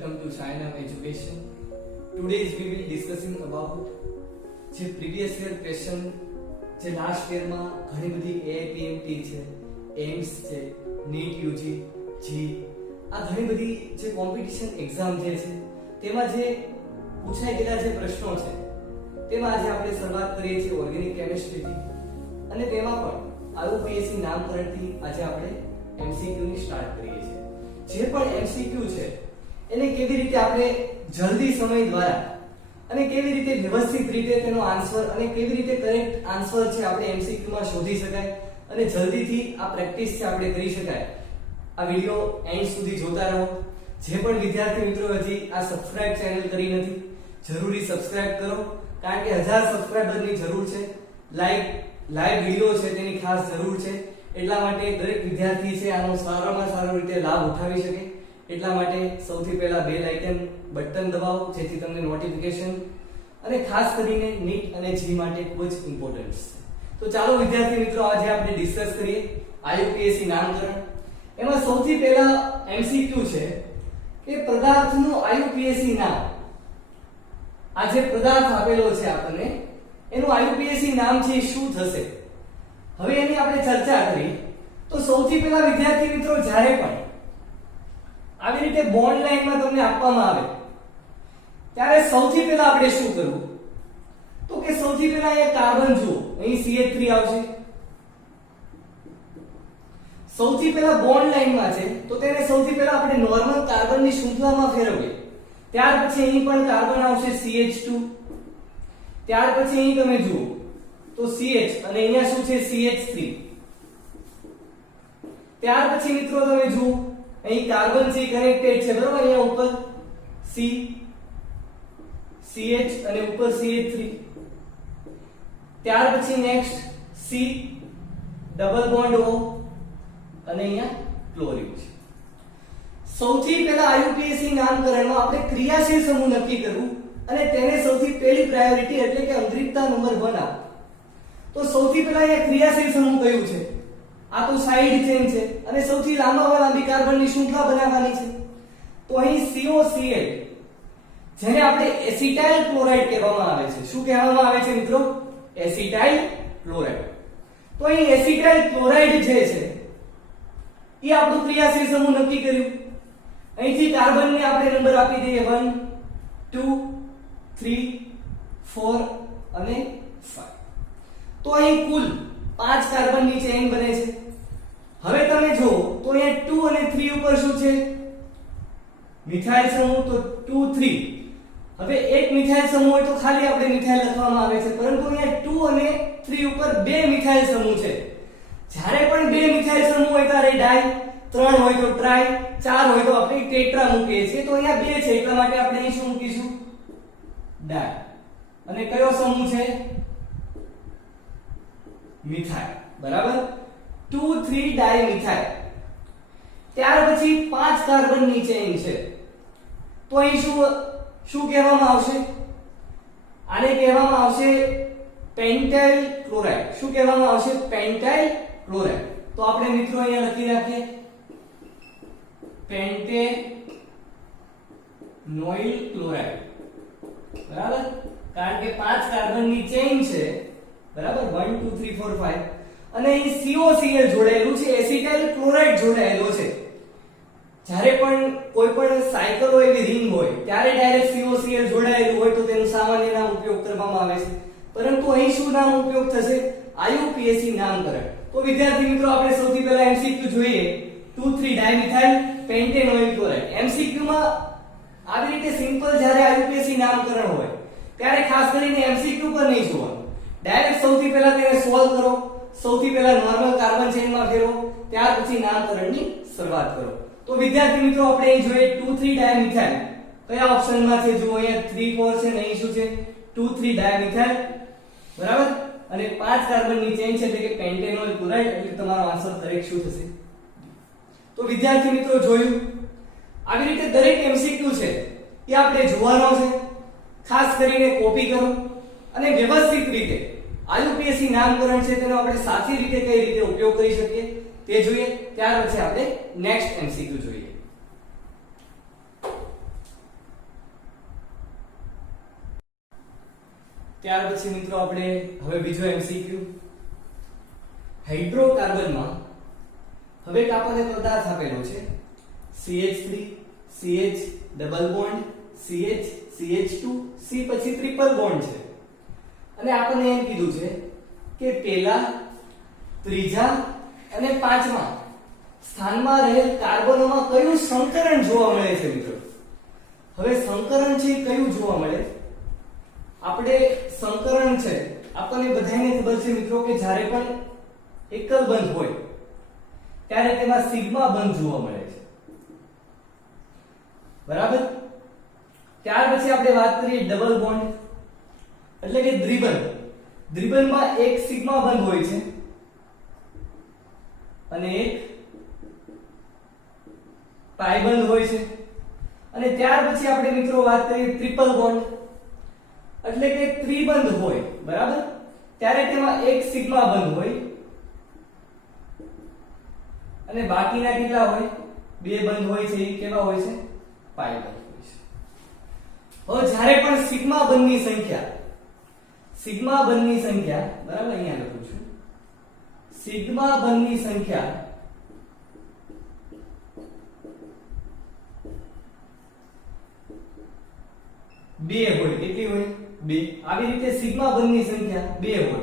Welcome to China Education. Today we will discussing about જે previous year question જે last year માં ઘણી બધી AIPMT છે, AIMS છે, NEET UG, G આ ઘણી બધી જે કોમ્પિટિશન એક્ઝામ જે છે તેમાં જે પૂછાઈ ગયેલા જે પ્રશ્નો છે તેમાં આજે આપણે શરૂઆત કરીએ છીએ ઓર્ગેનિક કેમિસ્ટ્રીથી અને તેમાં પણ IUPAC નામકરણથી આજે આપણે MCQ ની સ્ટાર્ટ કરીએ છીએ. જે પણ MCQ છે એને કેવી રીતે આપણે જલ્દી સમય દ્વારા અને કેવી રીતે વ્યવસ્થિત રીતે તેનો આન્સર અને કેવી રીતે કરેક્ટ આન્સર છે આપણે MCQ માં શોધી શકાય અને જલ્દીથી આ પ્રેક્ટિસ છે આપણે કરી શકાય. આ વિડિયો એન્ડ સુધી જોતા રહો. જે પણ વિદ્યાર્થી મિત્રો હજી આ સબસ્ક્રાઇબ ચેનલ કરી નથી જરૂરી સબસ્ક્રાઇબ કરો કારણ કે 1000 સબસ્ક્રાઇબરની જરૂર છે. લાઈવ વિડિયો છે તેની ખાસ જરૂર છે. એટલા માટે દરેક વિદ્યાર્થી છે આનો સારામાં સારો રીતે લાભ ઉઠાવી શકે. એટલા માટે સૌથી પહેલા બેલ આઇકન બટન દબાવો જેથી તમને નોટિફિકેશન અને ખાસ કરીને નીટ અને જી માટે ખૂબ જ ઇમ્પોર્ટન્ટ છે. તો ચાલો વિદ્યાર્થી મિત્રો આજે આપણે ડિસ્કસ કરીએ IUPAC નામકરણ. એમાં સૌથી પહેલા MCQ છે કે પદાર્થનું IUPAC નામ. આ જે પદાર્થ આપેલો છે આપણને એનું IUPAC નામ છે શું થશે? હવે એની આપણે ચર્ચા કરી તો સૌથી પહેલા વિદ્યાર્થી મિત્રો જ્યારે પણ આવી રીતે બોન્ડ લાઈનમાં તમને આપવામાં આવે ત્યારે સૌથી પહેલા આપણે શું કરવું તો કે સૌથી પહેલા એ કાર્બન જુઓ અહીં CH3 આવશે. સૌથી પહેલા બોન્ડ લાઈનમાં છે તો તેને સૌથી પહેલા આપણે નોર્મલ કાર્બનની શૃંખલામાં ફેરવીએ. ત્યાર પછી અહીં પણ કાર્બન આવશે CH2. ત્યાર પછી અહીં તમે જુઓ તો CH અને અહીંયા શું છે CH3. ત્યાર પછી મિત્રો તમે જુઓ અહીં કાર્બન C કનેક્ટેડ છે બરોબર અહીંયા ઉપર C CH અને ઉપર CH3. ત્યાર પછી next C double bond O અને અહીંયા ક્લોરીન છે. સૌથી પહેલા IUPAC નામકરણમાં આપણે ક્રિયાશીલ સમૂહ નક્કી કરવું અને તેને સૌથી પહેલી પ્રાયોરિટી એટલે કે અંગ્રિતતા નંબર 1 આપો. તો સૌથી પહેલા અહીંયા ક્રિયાશીલ સમૂહ કયું છે? આ તો સાઇડ ચેન છે અને સૌથી લાંબામાં લાંબી કાર્બનની શૃંખલા બનાવવાની છે. તો અહીં COCl જેને આપણે એસિટાઇલ ક્લોરાઇડ કહેવામાં આવે છે. શું કહેવામાં આવે છે મિત્રો? Acetyl chloride. તો અહીં એસિટાઇલ ક્લોરાઇડ જે છે એ આપણું ક્રિયાશીલ સમૂહ નક્કી કર્યું. અહીંથી કાર્બનને આપણે નંબર આપી દઈએ 1 2 3 4 અને 5. તો અહીં કુલ 5 કાર્બનની ચેન બને છે. હવે તમે જો તો અહીંયા 2 અને 3 ઉપર શું છે? મિથાઇલ સમૂહ. તો 2 3. હવે એક મિથાઇલ સમૂહ હોય તો ખાલી આપણે મિથાઇલ લખવામાં આવે છે પરંતુ અહીંયા 2 અને 3 ઉપર બે મિથાઇલ સમૂહ છે. જ્યારે પણ બે મિથાઇલ સમૂહ હોય ત્યારે ડાઈ, 3 હોય તો ટ્રાઈ, 4 હોય તો આપણે ટેટ્રા મૂકીએ છીએ. તો અહીંયા બે છે એટલા માટે આપણે અહીં શું મૂકીશું? ડાઈ. અને કયો સમૂહ છે? મિથાઇલ. બરાબર 2 3 ડાયમિથાઇલ. ત્યાર પછી 5 કાર્બનની ચેન છે. તો અહીં શું કહેવામાં આવશે? આને કહેવામાં આવશે પેન્ટાઇલ ક્લોરાઇડ. શું કહેવામાં આવશે? પેન્ટાઇલ ક્લોરાઇડ. તો આપણે મિત્રો અહીંયા લખી રાખીએ પેન્ટેનોઇલ ક્લોરાઇડ. બરાબર કારણ કે 5 કાર્બનની ચેન છે બરાબર 1 2 3 4 5 અને અહીં COCl જોડાયેલું છે, એસિટાઇલ ક્લોરાઇડ જોડાયેલો છે. જ્યારે પણ કોઈ પણ સાયકલ હોય કે રિંગ હોય ત્યારે ડાયરેક્ટ COCl જોડાયેલું હોય તો તેનું સામાન્ય નામ ઉપયોગ કરવામાં આવે છે. પરંતુ અહીં શું નામ ઉપયોગ થશે? IUPAC નામકરણ. તો વિદ્યાર્થી મિત્રો આપણે સૌથી પહેલા MCQ જોઈએ 2 3 ડાયમિથાઇલ પેન્ટેનોઇલ ક્લોરાઇડ. MCQ માં આવી રીતે સિમ્પલ જ્યારે IUPAC નામકરણ હોય ત્યારે ખાસ કરીને MCQ પર નહીં જોવાનું. ડાયરેક્ટ સૌથી પહેલા તેને સોલ્વ કરો. સૌથી પહેલા નોર્મલ કાર્બન ચેનમાં ફેરવો. ત્યાર પછી નામકરણની શરૂઆત કરો. તો વિદ્યાર્થી મિત્રો આપણે અહીં જોઈએ 2 3 ડાયમિથાઇલ કયા ઓપ્શનમાં છે? જુઓ અહીંયા 3 4 છે ને અહીં શું છે? 2 3 ડાયમિથાઇલ. બરાબર અને 5 કાર્બનની ચેન છે એટલે કે પેન્ટેનોઇલ ક્લોરાઇડ. એટલે તમારો આન્સર કરેક્ટ શું થશે? તો વિદ્યાર્થી મિત્રો જોયું આવી રીતે દરેક MCQ છે એ આપણે જોવાનો છે. ખાસ કરીને કોપી કરો અને વ્યવસ્થિત રીતે IUPAC નામકરણ છે તેનો આપણે સાચી રીતે કઈ રીતે ઉપયોગ કરી શકીએ તે જોઈએ. ત્યાર પછી આપણે નેક્સ્ટ MCQ જોઈએ. ત્યાર પછી મિત્રો આપણે હવે બીજો MCQ હાઇડ્રોકાર્બનમાં હવે એક આપણને પદાર્થ આપેલો છે CH3 CH double bond CH CH2 C પછી ટ્રિપલ બોન્ડ છે અને આપણને એમ કીધું છે કે પહેલા ત્રીજા અને પાંચમા સ્થાનમાં રહેલ કાર્બનોમાં કયું સંકરણ જોવા મળે છે મિત્રો હવે સંકરણ છે કયું જોવા મળે આપણે સંકરણ છે આપણને બધાને ખબર છે મિત્રો કે જ્યારે પણ એકલ બંધ હોય ત્યારે તેમાં સિગ્મા બંધ જોવા મળે છે બરાબર ત્યાર પછી આપણે વાત કરીએ ડબલ બોન્ડ એટલે કે દ્વિબંધમાં એક સિગ્મા બંધ હોય છે અને એક પાઈ બંધ હોય છે અને ત્યાર પછી આપણે મિત્રો વાત કરીએ ટ્રિપલ બોન્ડ એટલે કે ત્રિબંધ હોય બરાબર ત્યારે તેમાં એક સિગ્મા બંધ હોય અને બાકીના કેટલા હોય બે બંધ હોય છે એ કેવા હોય છે પાઈ બંધ હોય છે હવે જ્યારે પણ સિગ્મા બંધની સંખ્યા બરાબર અહીંયા લખું છું સિગ્મા બંધની સંખ્યા બે હોય કેટલી હોય બે આવી રીતે સિગ્મા બંધની સંખ્યા બે હોય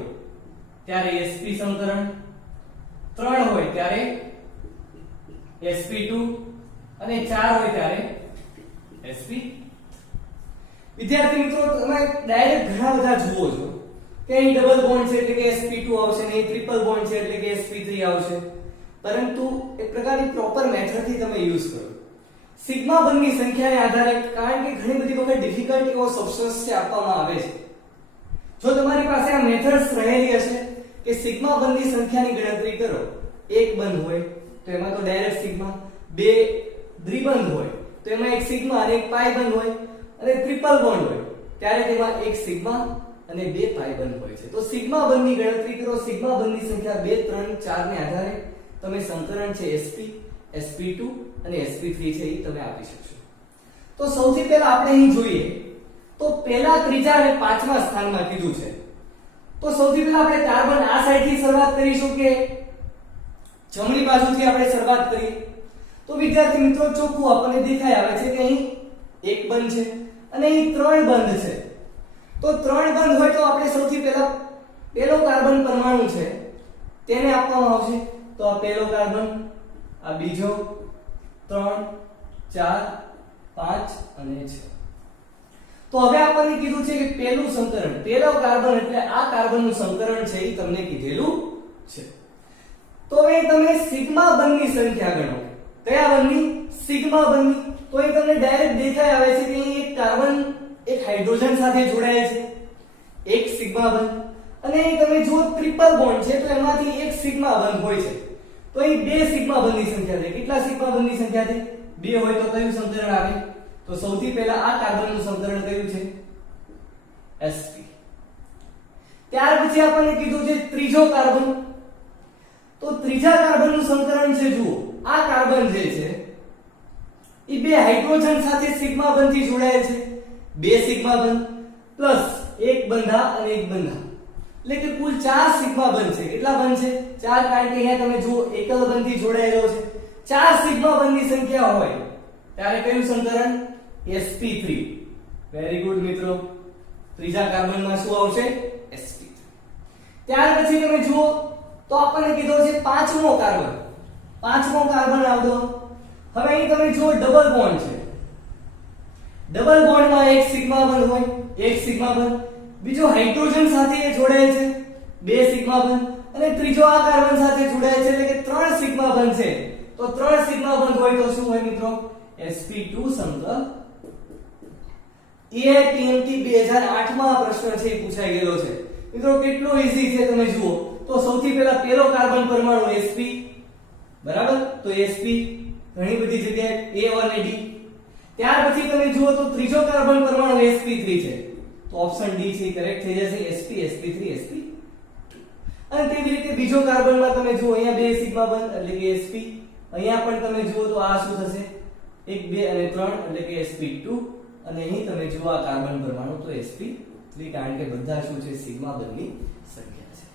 ત્યારે sp સંકરણ 3 હોય ત્યારે sp2 અને 4 હોય ત્યારે sp વિદ્યાર્થી મિત્રો તમે ડાયરેક્ટ ઘણા બધા જુઓ છો કે અહીં ડબલ બોન્ડ છે એટલે કે sp2 આવશે ને અહીં ટ્રિપલ બોન્ડ છે એટલે કે sp3 આવશે પરંતુ એક પ્રકારની પ્રોપર મેથડથી તમે યુઝ કરો સિગ્મા બંધની સંખ્યાને આધારે કારણ કે ઘણી બધી વખત ડિફિકલ્ટ એવો સબસ્ટન્સ છે આપવામાં આવે છે જો તમારી પાસે આ મેથડ્સ રહેલી હશે કે સિગ્મા બંધની સંખ્યાની ગણતરી કરો એક બંધ હોય તો એમાં તો ડાયરેક્ટ સિગ્મા બે દ્વિબંધ હોય તો એમાં એક સિગ્મા અને એક પાઈ બંધ હોય અને ટ્રિપલ બોન્ડ હોય ત્યારે તેમાં એક સિગ્મા અને બે પાઈ બંધ હોય છે તો સિગ્મા બંધની ગણતરી કરો સિગ્મા બંધની સંખ્યા 2 3 4 ને આધારે તમે સંકરણ છે sp sp2 અને sp3 છે એ તમે આપી શકશો તો સૌથી પહેલા આપણે અહીં જોઈએ તો પહેલા ત્રીજા અને પાંચમા સ્થાનમાં કીધું છે તો સૌથી પહેલા આપણે કાર્બન આ સાઈડથી શરૂઆત કરીશું કે જમણી બાજુથી આપણે શરૂઆત કરીએ તો વિદ્યાર્થી મિત્રો ચોખ્ખું આપણને દેખાઈ આવે છે કે અહીં એક બંધ છે અને અહીં ત્રણ બંધ છે તો ત્રણ બંધ હોય તો આપણે સૌથી પહેલા પહેલો કાર્બન પરમાણુ છે તેને આપવામાં આવશે તો આ પહેલો કાર્બન આ બીજો 3 4 5 અને 6 તો હવે આપણને કીધું છે કે પહેલું સંકરણ પહેલો કાર્બન એટલે આ કાર્બનનું સંકરણ છે એ તમને કીધેલું છે તો હવે તમે સિગ્મા બંધની સંખ્યા ગણો કયા બંધની સિગ્મા બંધની તો એ તમને ડાયરેક્ટ દેખાઈ આવે છે કે અહીં એક કાર્બન એક હાઇડ્રોજન સાથે જોડાયેલ છે એક સિગ્મા બંધ અને અહીં તમે જુઓ ટ્રિપલ બોન્ડ છે તો એમાંથી એક સિગ્મા બંધ હોય છે તો અહીં બે સિગ્મા બંધની સંખ્યા છે કેટલા સિગ્મા બંધની સંખ્યા છે બે હોય તો કયું સંકરણ આવે તો સૌથી પહેલા આ કાર્બનનું સંકરણ કયું છે sp ત્યાર પછી આપણને કીધું છે ત્રીજો કાર્બન તો ત્રીજા કાર્બનનું સંકરણ છે જુઓ આ કાર્બન જે છે એ બે હાઇડ્રોજન સાથે સિગ્મા બંધથી જોડાયેલ છે બે સિગ્મા બંધ પ્લસ એક બંધા અને એક બંધા એટલે કે કુલ 4 સિગ્મા બંધ છે કેટલા બંધ છે 4 કારણ કે અહીંયા તમે જુઓ એકલ બંધથી જોડાયેલો છે 4 સિગ્મા બંધની સંખ્યા હોય ત્યારે કયું સંકરણ sp3 વેરી ગુડ મિત્રો ત્રીજા કાર્બનમાં શું આવશે sp3 ત્યાર પછી તમે જુઓ તો આપણને કીધો છે પાંચમો કાર્બન આવતો હવે અહીં તમે જુઓ ડબલ બોન્ડ છે ડબલ બોન્ડમાં એક સિગ્મા બંધ હોય એક સિગ્મા બંધ બીજો હાઇડ્રોજન સાથે જોડાયેલ છે બે સિગ્મા બંધ અને ત્રીજો આ કાર્બન સાથે જોડાયેલ છે એટલે કે 3 સિગ્મા બંધ છે તો 3 સિગ્મા બંધ હોય તો શું હોય મિત્રો sp2 સંકર AIPMT 2008 માં પ્રશ્ન છે એ પૂછાઈ ગયેલો છે મિત્રો કેટલો ઈઝી છે તમે જુઓ તો સૌથી પહેલા પહેલો કાર્બન પરમાણુ sp બરાબર તો sp ઘણી બધી જગ્યાએ A અને D ત્યાર પછી તમે જુઓ તો ત્રીજો કાર્બન પરમાણુ sp3 છે તો ઓપ્શન D છે કરેક્ટ થઈ જશે sp sp3 sp અને તેવી રીતે બીજો કાર્બનમાં તમે જુઓ અહીંયા બે સિગ્મા બંધ એટલે કે sp અહીંયા પણ તમે જુઓ તો આ શું થશે 1 2 અને 3 એટલે કે sp2 અને અહીં તમે જુઓ આ કાર્બન પરમાણુ તો sp3 3 કારણ કે બધા શું છે સિગ્મા બંધની સંખ્યા છે.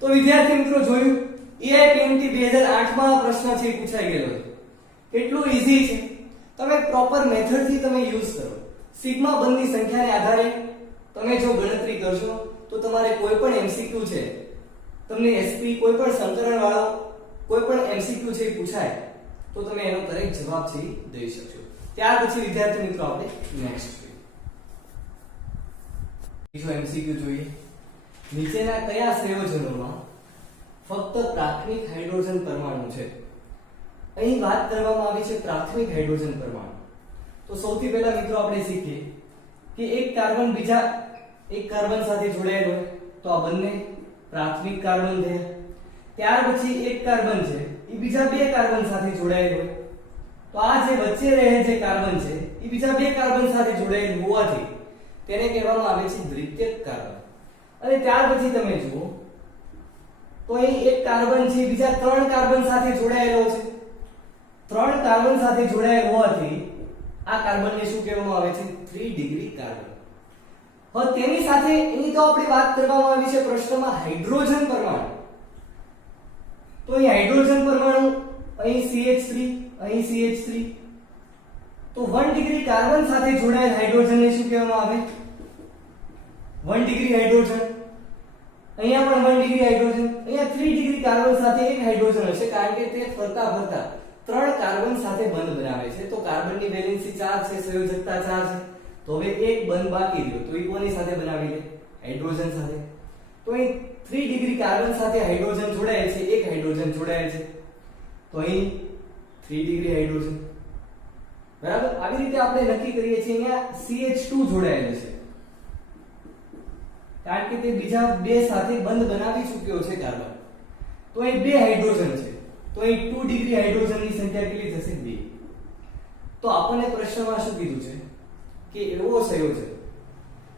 તો વિદ્યાર્થી મિત્રો જોયું AIPMT 2008 માં પ્રશ્ન છે પૂછાઈ ગયેલો છે. કેટલું ઈઝી છે. તમે પ્રોપર મેથડ થી તમે યુઝ કરો. સિગ્મા બંધની સંખ્યાને આધારે તમે જો ગણતરી કરશો તો તમારે કોઈ પણ MCQ છે તમને SP કોઈ પણ સંકલન વાળો કોઈ પણ MCQ છે પૂછાય તો તમે એનો કરેક્ટ જવાબ છે દઈ શકશો. ત્યાર પછી વિદ્યાર્થી મિત્રો આપણે નેક્સ્ટ બીજો MCQ જોઈએ. નીચેના કયા સંયોજનોમાં ફક્ત પ્રાથમિક હાઇડ્રોજન પરમાણુ છે? અહીં વાત કરવામાં આવી છે પ્રાથમિક હાઇડ્રોજન પરમાણુ. તો સૌથી પહેલા મિત્રો આપણે શીખીએ કે એક કાર્બન બીજા એક કાર્બન સાથે જોડાયેલો હોય તો આ બંને પ્રાથમિક કાર્બન થયા. ત્યાર પછી એક કાર્બન છે એ બીજા બે કાર્બન સાથે જોડાયેલો હોય તો આ જે વચ્ચે રહે જે કાર્બન છે એ બીજા બે કાર્બન સાથે જોડાયેલું હોવાથી તેને કહેવામાં આવે છે દ્વિતીયક કાર્બન. અને ત્યાર પછી તમે જુઓ તો અહીં એક કાર્બન છે બીજા ત્રણ કાર્બન સાથે જોડાયેલો છે. ત્રણ કાર્બન સાથે જોડાયેલ હોવાથી આ કાર્બનને શું કહેવામાં આવે છે 3 ડિગ્રી કાર્બન. હવે તેની સાથે એની તો આપણે વાત કરવામાં આવી છે પ્રશ્નમાં હાઇડ્રોજન પરમાણુ. તો અહીં હાઇડ્રોજન પરમાણુ અહીં CH3 અહીં CH3 તો 1 ડિગ્રી કાર્બન સાથે જોડાયેલ હાઇડ્રોજનને શું કહેવામાં આવે 1 ડિગ્રી હાઇડ્રોજન. અહીંયા પણ 1 ડિગ્રી હાઇડ્રોજન. અહીંયા 3 ડિગ્રી કાર્બન સાથે એક હાઇડ્રોજન હશે કારણ કે તે ફરતા ફરતા ત્રણ કાર્બન સાથે બંધ બનાવે છે. તો કાર્બનની વેલેન્સી 4 છે સંયોજકતા 4 છે. તો હવે એક બંધ બાકી રહ્યો તો એ કોની સાથે બનાવી લે હાઇડ્રોજન સાથે. તો અહીં 3 ડિગ્રી કાર્બન સાથે હાઇડ્રોજન જોડાયેલ છે એક હાઇડ્રોજન જોડાયેલ છે તો અહીં 3 ડિગ્રી હાઇડ્રોજન બરાબર. આવી રીતે આપણે નક્કી કરીએ છીએ અહીંયા CH2 જોડાયેલ છે કારણ કે તે બીજા બે સાથે બંધ બનાવી ચૂક્યો છે કાર્બન. તો અહીં બે હાઇડ્રોજન છે તો અહીં 2 ડિગ્રી હાઇડ્રોજનની સંખ્યા કેટલી થશે 2. તો આપણને પ્રશ્નમાં શું કીધું છે કે એવો સંયોજન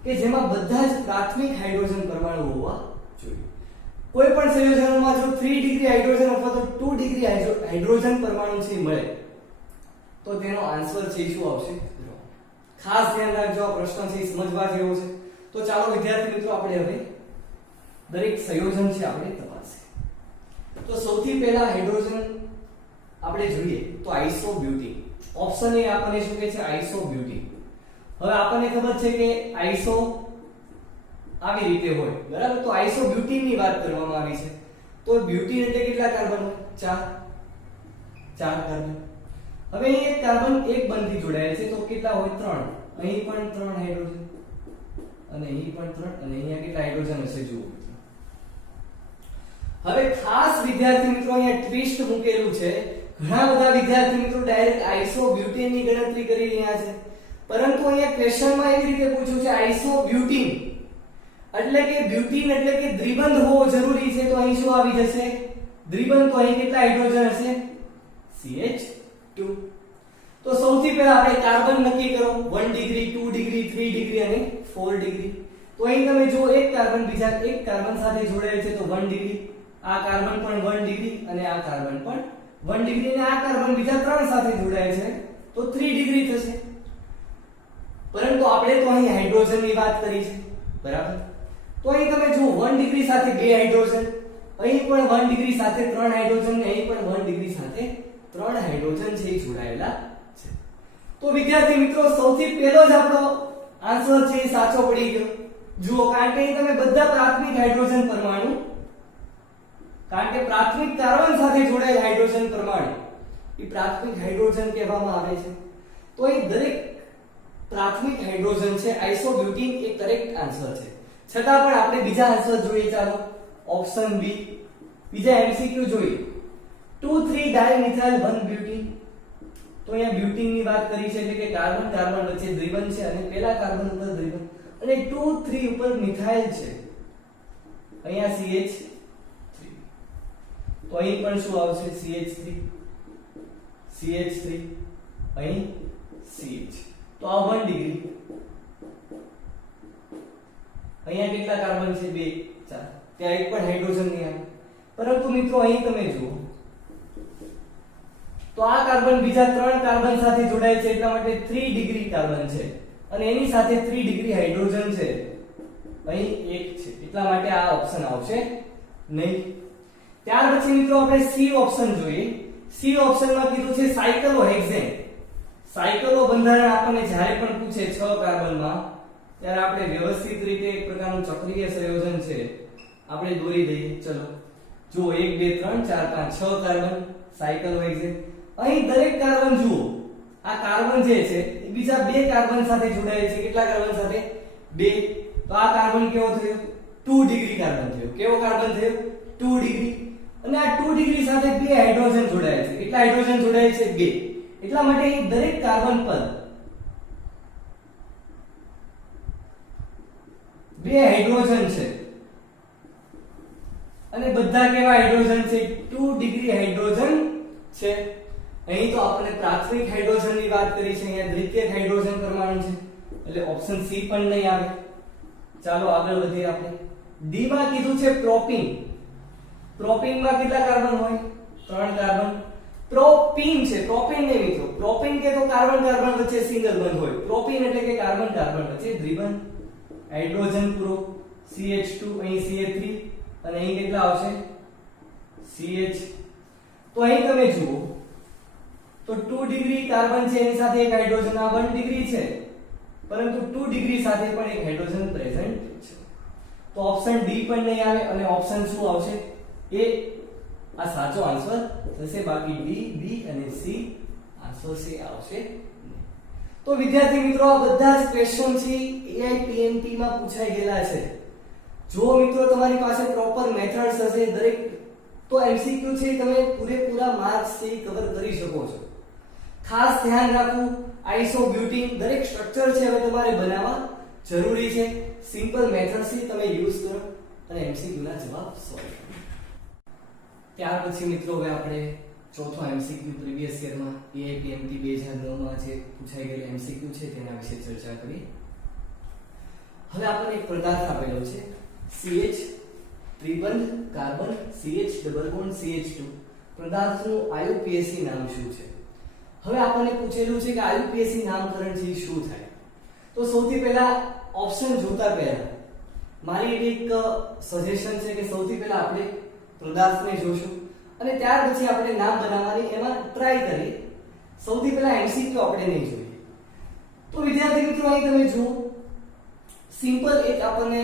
કે જેમાં બધા જ પ્રાથમિક હાઇડ્રોજન પરમાણુ હોવા જોઈએ. કોઈ પણ સંયોજનમાં જો 3 ડિગ્રી હાઇડ્રોજન અથવા તો 2 ડિગ્રી હાઇડ્રોજન પરમાણુ છે મળે તો તેનો આન્સર છે શું આવશે? ખાસ ધ્યાન રાખજો આ પ્રશ્ન છે સમજવા જેવો છે. તો ચાલો વિદ્યાર્થી મિત્રો આપણે હવે દરેક સંયોજન છે આપણે તપાસીએ. તો સૌથી પહેલા હાઇડ્રોજન આપણે જોઈએ તો આઇસોબ્યુટીન. ઓપ્શન એ આપણને શું કહે છે આઇસોબ્યુટીન. હવે આપણને ખબર છે કે આઇસો આવી રીતે હોય બરાબર. તો આઇસોબ્યુટીન ની વાત કરવામાં આવી છે તો બ્યુટીન એટલે કેટલા કાર્બન હોય 4 કાર્બન. હવે અહીં એક કાર્બન એક બંધથી જોડાયેલ છે તો કેટલા હોય 3. અહીં પણ 3 હાઇડ્રોજન અને અહીં પણ 3 અને અહીંયા કેટલા હાઇડ્રોજન હશે જુઓ. હવે ખાસ વિદ્યાર્થી મિત્રો અહીંયા ટ્વિસ્ટ મૂકેલું છે. ઘણા બધા વિદ્યાર્થી મિત્રો ડાયરેક્ટ આઇસોબ્યુટેન ની ગણતરી કરી રહ્યા છે પરંતુ અહીંયા ક્વેશ્ચનમાં એવી રીતે પૂછ્યું છે આઇસોબ્યુટીન એટલે કે બ્યુટીન એટલે કે દ્વિબંધ હોવો જરૂરી છે. તો અહીં શું આવી જશે દ્વિબંધ. તો અહીં કેટલા હાઇડ્રોજન હશે CH2. તો સૌથી પહેલા આપણે કાર્બન નક્કી કરો 1 ડિગ્રી 2 ડિગ્રી 3 ડિગ્રી અને 4 ડિગ્રી. તો અહીં તમે જો એક કાર્બન બીજા એક કાર્બન સાથે જોડાયેલ છે તો 1 ડિગ્રી. આ કાર્બન પણ 1 ડિગ્રી અને આ કાર્બન પણ 1 ડિગ્રી અને આ કાર્બન બીજા 3 સાથે જોડાયેલ છે તો 3 ડિગ્રી થશે. પરંતુ આપણે તો અહીં હાઇડ્રોજન ની વાત કરી છે બરાબર. તો અહીં તમે જુઓ 1 ડિગ્રી સાથે બે હાઇડ્રોજન, અહીં પણ 1 ડિગ્રી સાથે 3 હાઇડ્રોજન અને અહીં પણ 1 ડિગ્રી સાથે 3 હાઇડ્રોજન છે જોડાયેલા છે. તો વિદ્યાર્થી મિત્રો સૌથી પહેલો જ આપણો આન્સર છે એ સાચો પડી ગયો. જુઓ કારણ કે અહીં તમે બધા પ્રાથમિક હાઇડ્રોજન પરમાણુ કારણ કે પ્રાથમિક કાર્બન સાથે જોડાયેલ હાઇડ્રોજન પરમાણુ એ પ્રાથમિક હાઇડ્રોજન કહેવામાં આવે છે. તો અહીં દરેક પ્રાથમિક હાઇડ્રોજન છે આઇસોબ્યુટીન એ કરેક્ટ આન્સર છે. છતાં પણ આપણે બીજા આન્સર જોઈએ. ચાલો ઓપ્શન બી બીજા એમસીક્યુ જોઈએ 2,3 ડાયમિથાઇલ 1 બ્યુટીન. તો અહીંયા બ્યુટીન ની વાત કરી છે એટલે કે કાર્બન કાર્બન વચ્ચે દ્વિબંધ છે અને પેલા કાર્બન ઉપર દ્વિબંધ અને 2,3 ઉપર મિથાઇલ છે. અહીંયા CH3 તો અહીં પણ શું આવશે CH3 અહીં CH. તો આ 1 ડિગ્રી. અહીંયા કેટલા કાર્બન છે 2 4. ત્યાં એક પણ હાઇડ્રોજન નહીં આવે. પરંતુ મિત્રો અહીં તમે જુઓ તો આ કાર્બન બીજા 3 કાર્બન સાથે જોડાય છે એટલા માટે 3 ડિગ્રી કાર્બન છે અને એની સાથે 3 ડિગ્રી હાઇડ્રોજન છે. અહીં 1 છે એટલા માટે આ ઓપ્શન આવશે નહીં. ત્યાર પછી મિત્રો આપણે સી ઓપ્શન જોઈએ. સી ઓપ્શનમાં કીધું છે સાયક્લોહેક્સેન. સાયકલો બંધારણ આપણને જ્યારે પણ પૂછે 6 કાર્બનમાં ત્યારે આપણે વ્યવસ્થિત રીતે એક પ્રકારનું ચક્રીય સંયોજન છે આપણે દોરી દઈએ. ચલો જુઓ 1 2 3 4 5 6 કાર્બન સાયક્લોહેક્સેન. અહીં દરેક કાર્બન જુઓ આ કાર્બન જે છે એ બીજા 2 કાર્બન સાથે જોડાયેલ છે. કેટલા કાર્બન સાથે? 2. તો આ કાર્બન કેવો થયો? 2 ડિગ્રી કાર્બન થયો. કેવો કાર્બન થયો? 2 ડિગ્રી. અને આ 2 ડિગ્રી સાથે 2 હાઇડ્રોજન જોડાયેલ છે. કેટલા હાઇડ્રોજન જોડાયેલ છે? 2. એટલા માટે અહીં દરેક કાર્બન પર 2 હાઇડ્રોજન છે અને બધા કેવા હાઇડ્રોજન છે? 2 ડિગ્રી હાઇડ્રોજન છે. અહીં તો આપણે પ્રાથમિક હાઇડ્રોજન ની વાત કરી છે, અહીંયા દ્વિતીયક હાઇડ્રોજન પરમાણુ છે એટલે ઓપ્શન સી પણ નહીં આવે. ચાલો આગળ વધીએ આપણે. ડી માં કીધું છે પ્રોપીન. પ્રોપીન માં કેટલા કાર્બન હોય? 3 કાર્બન. પ્રોપીન છે, પ્રોપીન નહીં મિત્રો. પ્રોપીન કે તો કાર્બન કાર્બન વચ્ચે સિંગલ બોન્ડ હોય. પ્રોપીન એટલે કે કાર્બન કાર્બન વચ્ચે દ્વિબંધ. હાઇડ્રોજન પૂરો CH2 અહીં CH3 અને અહીં કેટલા આવશે? CH. તો અહીં તમે જુઓ તો 2 ડિગ્રી કાર્બન છે એની સાથે એક હાઇડ્રોજન. આ 1 ડિગ્રી છે પરંતુ 2 ડિગ્રી સાથે પણ એક હાઇડ્રોજન પ્રેઝન્ટ છે. તો ઓપ્શન ડી પણ નહીં આવે અને ઓપ્શન શું આવશે? એ આ સાચો આન્સર થશે. બાકી ડી, બી અને સી આન્સર સી આવશે. તો વિદ્યાર્થી મિત્રો આ બધા જ ક્વેશ્ચન છે AIPMT માં પૂછાઈ ગયેલા છે. જો મિત્રો તમારી પાસે પ્રોપર મેથડ્સ હશે દરેક તો MCQ છે તમે પૂરેપૂરા માર્ક્સ થી કવર કરી શકો છો. ખાસ ધ્યાન રાખવું આઇસોબ્યુટીન દરેક સ્ટ્રક્ચર છે હવે તમારે બનાવવા જરૂરી છે. સિમ્પલ મેથડ્સ થી તમે યુઝ કરો અને MCQ ના જવાબ સોલ્વ કરો. ત્યાર પછી મિત્રો હવે આપણે ચોથો MCQ પ્રીવિયસ યરમાં AIPMT 2009 માં જે પૂછાઈ ગયેલ MCQ છે તેના વિશે ચર્ચા કરીએ. હવે આપણને એક પદાર્થ આપેલો છે CH ત્રિબંધ carbon CH double bond CH2. પદાર્થનું IUPAC નામ શું છે? હવે આપણને પૂછેલું છે કે IUPAC નામકરણ શું થાય? તો સૌથી પહેલા ઓપ્શન જોતા પહેલા મારી એક સજેશન છે કે સૌથી પહેલા આપણે પદાર્થને જોશું અને ત્યાર પછી આપણે નામ બનાવવાની એમાં ટ્રાય કરીએ. સૌથી પહેલા MCQ આપણે નહીં જોઈએ. તો વિદ્યાર્થી મિત્રો અહીં તમે જુઓ સિમ્પલ એક આપણને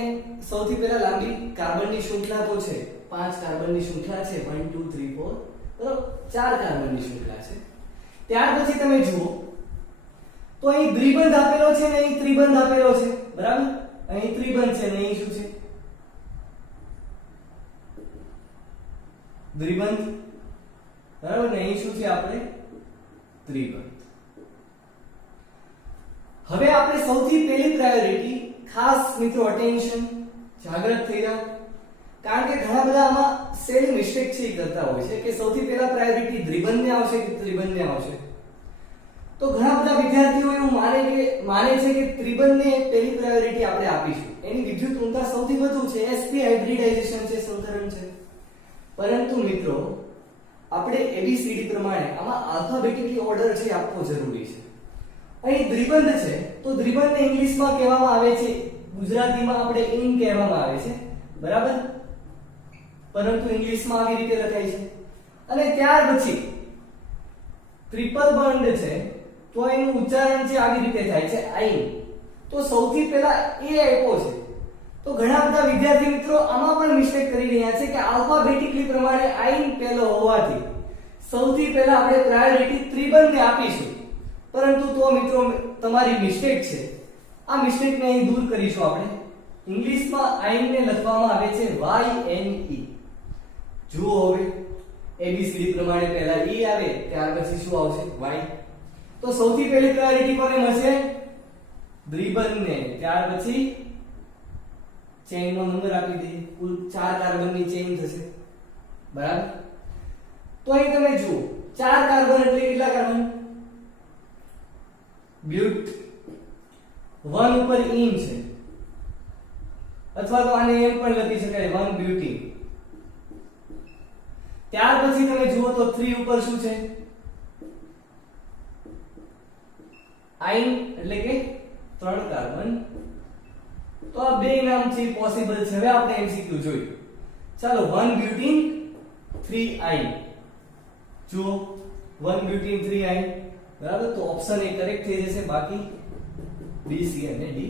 સૌથી પહેલા લાંબી કાર્બનની શૃંખલા તો છે. 5 કાર્બનની શૃંખલા છે 1 2 3 4 બરાબર 4 કાર્બનની શૃંખલા છે. ત્યાર પછી તમે જુઓ તો અહીં દ્વિબંધ આપેલો છે ને અહીં ત્રિબંધ આપેલો છે. બરાબર અહીં ત્રિબંધ છે ને અહીં શું છે? દ્વિબંધ. બરાબર ને અહીં શું છે? આપણે ત્રિબંધ. હવે આપણે સૌથી પહેલી પ્રાયોરિટી ખાસ મિત્રો અટેન્શન જાગૃત થઈ જાઓ કારણ કે ઘણા બધા આમાં સેલ મિસ્ટેક છે કરતા હોય છે કે સૌથી પહેલા પ્રાયોરિટી દ્વિબંધને આવશે કે ત્રિબંધને આવશે. તો ઘણા બધા વિદ્યાર્થીઓ એવું માને છે કે ત્રિબંધને પહેલી પ્રાયોરિટી આપણે આપીશું. એની વિદ્યુત ઋણતા સૌથી વધુ છે. sp હાઇબ્રિડાઇઝેશન છે, સંકરણ છે. પરંતુ મિત્રો આપણે ABCD પ્રમાણે આમાં આલ્ફાબેટિકલી ઓર્ડર છે આપવો જરૂરી છે. અહીં દ્વિબંધ છે તો દ્વિબંધને ઇંગ્લિશમાં કહેવામાં આવે છે, ગુજરાતીમાં આપણે ઇન કહેવામાં આવે છે. બરાબર પરંતુ ઇંગ્લિશમાં આવી રીતે લખાય છે. અને ત્યાર પછી ટ્રિપલ બોન્ડ છે તો એનું ઉચ્ચારણ છે આવી રીતે થાય છે આઈન. તો સૌથી પહેલા એ આપ્યો છે. તો ઘણા બધા વિદ્યાર્થી મિત્રો આમાં પણ મિસ્ટેક કરી રહ્યા છે કે આલ્ફાબેટિકલી પ્રમાણે આઈન પહેલો હોવાથી સૌથી પહેલા આપણે પ્રાયોરિટી ત્રિબંધને આપીશું. પરંતુ તો મિત્રો તમારી મિસ્ટેક છે. આ મિસ્ટેકને અહીં દૂર કરીશું આપણે. ઇંગ્લિશમાં આઈનને લખવામાં આવે છે YNE. જુઓ હવે ABCD પ્રમાણે પહેલા E આવે ત્યાર પછી શું આવશે? Y. તો સૌથી પહેલી પ્રાયોરિટી કોને મળશે? દ્વિબંધને. ત્યાર પછી ચેઇનનો નંબર આપી દઈએ. કુલ 4 કાર્બનની ચેઇન થશે. બરાબર તો અહીં તમે જુઓ 4 કાર્બન એટલે કેટલા કાર્બન? બ્યુટ 1 ઉપર ઇન છે અથવા તો આને એમ પણ લખી શકાય 1 બ્યુટીન. ત્યાર પછી તમે જુઓ તો 3 ઉપર શું છે? આઇન એટલે કે 3 કાર્બન તો આ બે નામ છે પોસિબલ છે. હવે આપણે MCQ જોઈએ. ચાલો 1 બ્યુટીન 3I જો 1 બ્યુટીન 3I બરાબર, તો ઓપ્શન એ કરેક્ટ થઈ જશે, બાકી B C અને D.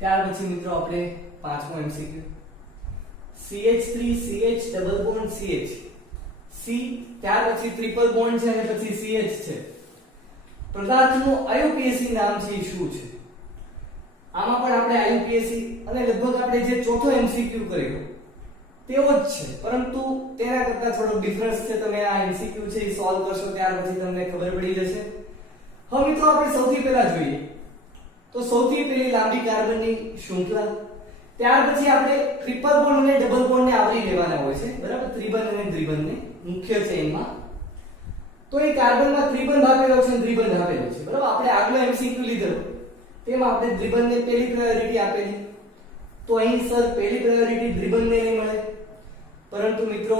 ત્યાર પછી મિત્રો આપણે પાંચમો MCQ CH3 CH double bond CH C, ત્યાર પછી ટ્રિપલ બોન્ડ છે અને પછી CH છે. પદાર્થનું IUPAC નામ છે એ શું છે? આમાં પણ આપણે IUPAC અને લગભગ આપણે જે ચોથો MCQ કર્યો તેવો જ છે, પરંતુ તેના કરતા થોડો ડિફરન્સ છે. તમે આ MCQ છે એ સોલ્વ કરશો ત્યાર પછી તમને ખબર પડી જશે. હવે મિત્રો આપણે સૌથી પહેલા જોઈએ તો સૌથી પહેલી લાંબી કાર્બનની શૃંખલા, ત્યાર પછી આપણે ટ્રિપલ બોન્ડ અને ડબલ બોન્ડને આવરી લેવાના હોય છે બરાબર, ત્રિબંધ અને દ્વિબંધને મુખ્ય ચેઇનમાં. તો એ કાર્બનમાં ત્રિબંધ આપેલો છે અને દ્વિબંધ આપેલો છે બરાબર. આપણે આગલો MCQ લીધો તેમાં આપણે દ્વિબંધને પહેલી પ્રાયોરિટી આપેલી, તો અહીં સર પહેલી પ્રાયોરિટી દ્વિબંધને નહીં મળે, પરંતુ મિત્રો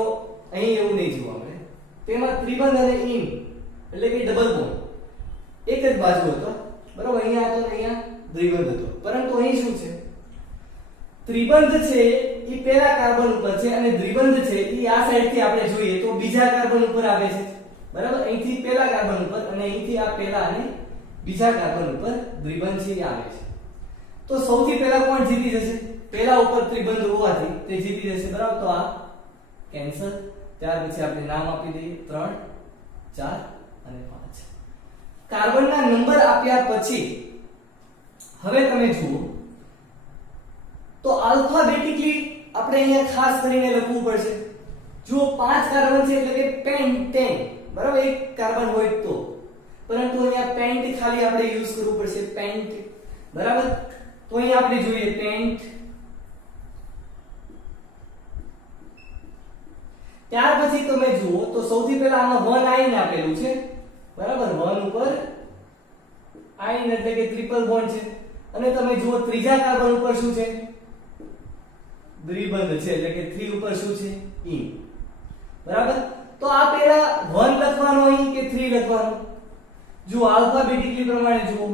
અહીં એવું નહીં જોવા મળે. તેમાં ત્રિબંધ અને ઇન એટલે કે ડબલ બોન્ડ એક જ બાજુ હતો બરાબર, અહીંયા હતો ને અહીંયા દ્વિબંધ હતો. પરંતુ અહીં શું છે, ત્રિબંધ છે એ પહેલા કાર્બન ઉપર છે અને દ્વિબંધ છે એ આ સાઈડથી આપણે જોઈએ તો બીજા કાર્બન ઉપર આવે છે બરાબર. અહીંથી પહેલા કાર્બન ઉપર અને અહીંથી આ પહેલા અને બીજા કાર્બન ઉપર દ્વિબંધ છે એ આવે છે. તો સૌથી પહેલા કોણ જીતી જશે? પહેલા ઉપર ત્રિબંધ હોવાથી તે જીતી જશે બરાબર. તો આ કેન્સલ. ત્યાર પછી આપણે નામ આપી દઈએ 3 4 અને 5. કાર્બનના નંબર આપ્યા પછી હવે તમે જુઓ તો આલ્ફાબેટિકલી આપણે અહીંયા ખાસ કરીને લખવું પડશે. જુઓ 5 કાર્બન છે એટલે કે પેન્ટેન બરાબર, એક કાર્બન હોય તો, પરંતુ અહીંયા પેન્ટ ખાલી આપણે યુઝ કરવું પડશે, પેન્ટ બરાબર. તો અહીંયા આપણે જોઈએ પેન્ટ. ત્યાર પછી તમે જુઓ તો સૌથી પહેલા આમાં 1 આયન આપેલું છે બરાબર, 1 ઉપર આયન એટલે કે ટ્રિપલ બોન્ડ છે. અને તમે જુઓ ત્રીજા કાર્બન ઉપર શું છે? દ્વિબંધ છે એટલે કે 3 ઉપર શું છે? ઇન બરાબર. તો આ પહેલા 1 લખવાનો અહીં કે 3 લખવાનો? જુઓ આલ્ફાબેટિકલી પ્રમાણે જુઓ,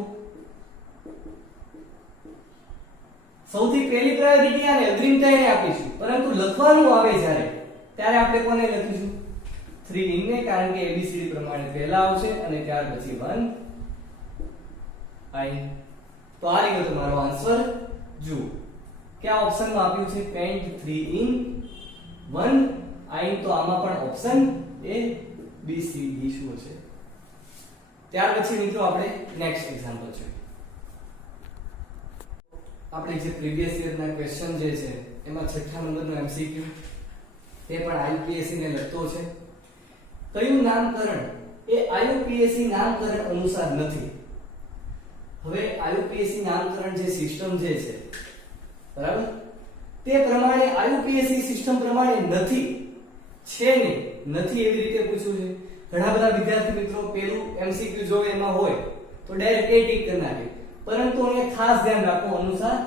સૌથી પહેલી પ્રાયોરિટી આને અગ્રિમતાને આપીશું, પરંતુ લખવાનું આવે ત્યારે આપણે કોને લખીશું? 3 ઇન ને, કારણ કે ABCD પ્રમાણે પહેલા આવશે અને ત્યાર પછી 1 આઈ. તો આ રહ્યો તમારો આન્સર. જુઓ કયા ઓપ્શનમાં આપ્યું છે? પેન્ટ 3 ઇન 1 આઈ. તો આમાં પણ option A B C D શું છે? ત્યાર પછી મિત્રો આપણે નેક્સ્ટ એક્ઝામ્પલ જોઈએ. આપણે જે પ્રીવિયસ યર ના ક્વેશ્ચન જે છે એમાં છઠ્ઠા નંબરનો MCQ તે પણ IUPAC ને લગતો છે. કયું નામકરણ એ IUPAC નામકરણ અનુસાર નથી? હવે IUPAC નામકરણ જે સિસ્ટમ જે છે બરાબર, તે પ્રમાણે IUPAC સિસ્ટમ પ્રમાણે નથી છે ને નથી એવી રીતે પૂછ્યું છે. ઘણા બધા વિદ્યાર્થી મિત્રો પેલું MCQ જોવે એમાં હોય તો ડાયરેક્ટ એ ટિક કરી નાખે, પરંતુ અહીંયા ખાસ ધ્યાન રાખો અનુસાર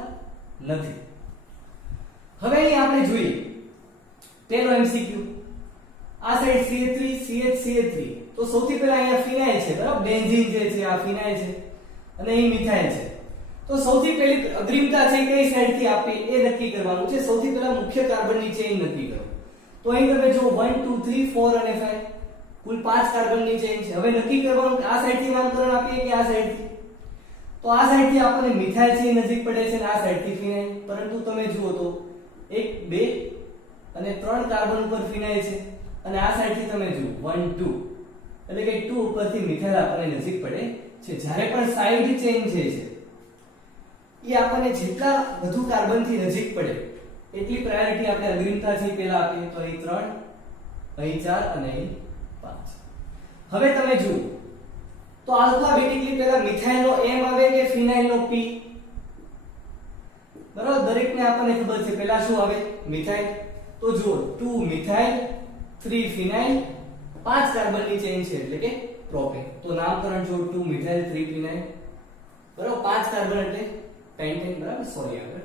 નથી. હવે અહીં આપણે જોઈએ પેલો MCQ, આ સાઈડ CH3 CH CH3, તો સૌથી પહેલા અહીંયા ફિનાઇલ છે બરાબર, બેન્ઝીન જે છે આ ફિનાઇલ છે અને અહીં મિથાઇલ છે. તો સૌથી પહેલી અગ્રિમતા છે કઈ સાઈડથી આપી એ નક્કી કરવાનું છે. સૌથી પહેલા મુખ્ય કાર્બનની ચેઇન નક્કી કરો. તો અહીં તમે જો 1 2 3 4 અને 5 કુલ 5 કાર્બનની ચેઇન છે. હવે નક્કી કરવાનું કે આ સાઈડથી નામકરણ આપીએ કે આ સાઈડથી? તો આ સાઈડથી આપણને મિથાઇલ છે નજીક પડે છે અને આ સાઈડથી ફિનાઇલ, પરંતુ તમે જુઓ તો 1 2 અને 3 કાર્બન ઉપર ફિનાઇલ છે અને આ સાઈડથી તમે જુઓ 1 2 એટલે કે 2 ઉપરથી મિથાઇલ આપણને નજીક પડે છે. જ્યારે પણ સાઈડ ચેઇન છે એ આપણને જેટલા વધુ કાર્બનથી નજીક પડે એટલી પ્રાયોરિટી આપણે અગ્રિમતા છે પહેલા આપીએ. તો અહીં 3 અહીં 4 અને અહીં 5. હવે તમે જુઓ તો આલ્ફાબેટિકલી પહેલા મિથાઇલ નો M આવે કે ફિનાઇલ નો P? બરાબર, દરેકને આપણને ખબર છે પહેલા શું આવે? મિથાઇલ. તો જુઓ 2 મિથાઇલ 3 ફિનાઇલ, 5 કાર્બનની ચેઇન છે એટલે કે પ્રોપેન. તો નામકરણ જો 2 મિથાઇલ 3 ફિનાઇલ બરાબર, 5 કાર્બન એટલે પેન્ટેન બરાબર. સોરી આગળ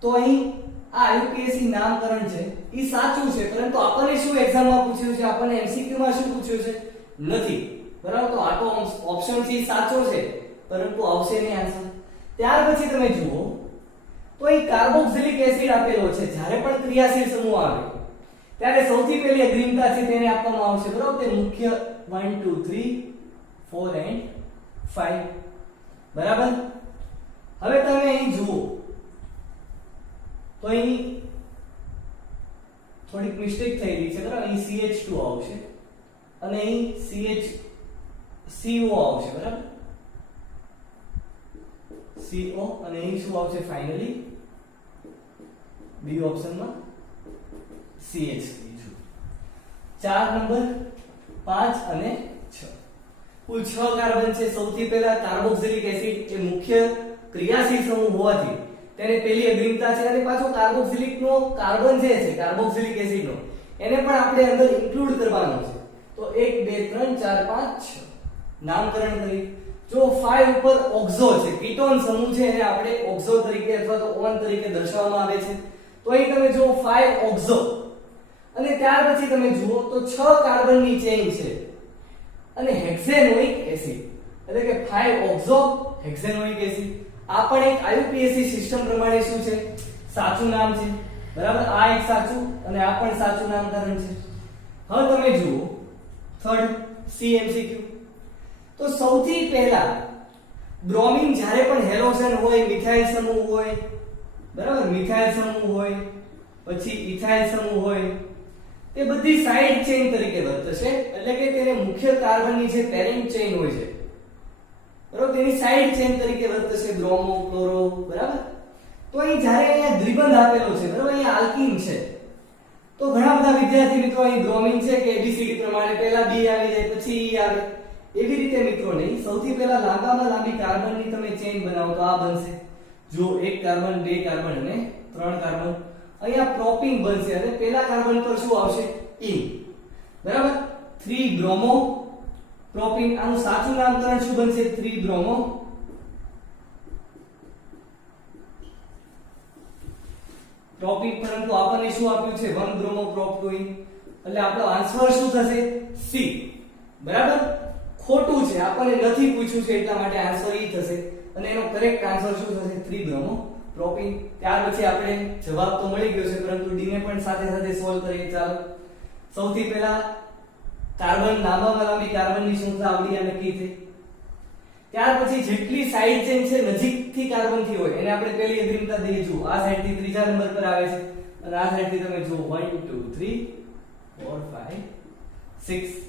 તો અહીં આ IUPAC નામકરણ છે એ સાચું છે, પરંતુ આપણને શું એક્ઝામમાં પૂછ્યું છે? આપણને MCQ માં શું પૂછ્યું છે? નથી બરાબર. તો આ તો ઓપ્શન છે સાચો છે, પરંતુ આવશે નહીં આન્સર. ત્યાર પછી તમે જુઓ તો અહીં કાર્બોક્સિલિક એસિડ આપેલો છે. જ્યારે પણ ક્રિયાશીલ સમૂહ આવે ત્યારે સૌથી પહેલી અગ્રિમતા છે તેને આપવામાં આવશે, બરાબર. તે મુખ્ય 1 2 3 4 and 5, બરાબર. હવે તમે અહીં જુઓ તો અહીં થોડીક મિસ્ટેક થયેલી છે, બરાબર. અહીં CH2 આવશે અને અહીં CO આવશે, બરાબર. CO અને અહીં શું આવશે ફાઇનલી બી ઓપ્શનમાં CH3. 4 નંબર 5 અને 6 કુલ 6 કાર્બન છે. સૌથી પહેલા કાર્બોક્સિલિક એસિડ એ મુખ્ય ક્રિયાશીલ સમૂહ હોવાથી તેને પહેલી અગ્રિમતા છે અને પાછો કાર્બોક્સિલિક નો કાર્બન જે છે કાર્બોક્સિલિક એસિડ નો એને પણ આપણે અંદર ઇન્ક્લુડ કરવાનો છે. તો 1 2 3 4 5 6 નામકરણ કરી. જો 5 ઉપર ઓક્ઝો છે કીટોન સમૂહ છે એને આપણે ઓક્ઝો તરીકે અથવા તો ઓન તરીકે દર્શાવવામાં આવે છે. તો અહીં તમે જો 5 ઓક્ઝો અને ત્યાર પછી તમે જુઓ તો 6 કાર્બનની ચેઇન છે અને હેક્સેનોઇક એસિડ એટલે કે 5 ઓક્ઝો હેક્સેનોઇક એસિડ. આ પણ એક IUPAC સિસ્ટમ પ્રમાણે શું છે સાચું નામ છે, બરાબર. આ એક સાચું અને આ પણ સાચું નામકરણ છે. હવે તમે જુઓ થર્ડ CMCQ. તો સૌથી પહેલા બ્રોમિન જ્યારે પણ હેલોજન હોય, મિથાઇલ સમૂહ હોય, બરાબર, મિથાઇલ સમૂહ હોય, પછી ઇથાઇલ સમૂહ હોય, તે બધી સાઇડ ચેઇન તરીકે વર્તશે. એટલે કે તેને મુખ્ય કાર્બનની જે પેરેન્ટ ચેઇન હોય છે, બરાબર, તેની સાઇડ ચેઇન તરીકે વર્તશે બ્રોમો ક્લોરો, બરાબર. તો અહીં જ્યારે અહીંયા દ્વિબંધ આપેલો છે, બરાબર, અહીંયા આલ્કીન છે, તો ઘણા બધા વિદ્યાર્થી મિત્રો અહીં બ્રોમિન છે કે ABCD પ્રમાણે પહેલા B આવી જાય પછી E આવે, એવી રીતે મિત્રો નહીં. સૌથી પહેલા લાંબામાં લાંબી કાર્બનની તમે ચેઇન બનાવો તો આ બનશે. જો 1 કાર્બન 2 કાર્બન અને 3 કાર્બન. અહીંયા પ્રોપીન બનશે અને પહેલા કાર્બન પર શું આવશે ઇન, બરાબર. 3 બ્રોમો પ્રોપીન. આનું સાચું નામકરણ શું બનશે 3 બ્રોમો પ્રોપીન. પરંતુ આપણને શું આપ્યું છે 1 બ્રોમો પ્રોપટોઇન. એટલે આપણો આન્સર શું થશે C, બરાબર. ખોટું છે, આપણને નથી પૂછ્યું છે એટલા માટે આન્સર E થશે અને એનો કરેક્ટ આન્સર શું થશે 3 બ્રોમો પ્રોપીન. ત્યાર પછી આપણે જવાબ તો મળી ગયો છે પરંતુ D ને પણ સાથે સાથે સોલ્વ કરીએ. ચાલો સૌથી પહેલા કાર્બન લાંબામાં લાંબી કાર્બનની સંખ્યા આવડી નક્કી થઈ. ત્યાર પછી જેટલી સાઇડ ચેન છે નજીકથી કાર્બનથી હોય એને આપણે પહેલી અગ્રિમતા દઈએ. જુઓ આ સાઇડથી ત્રીજા નંબર પર આવે છે અને આ સાઇડથી તમે જુઓ 1 2 3 4 5 6.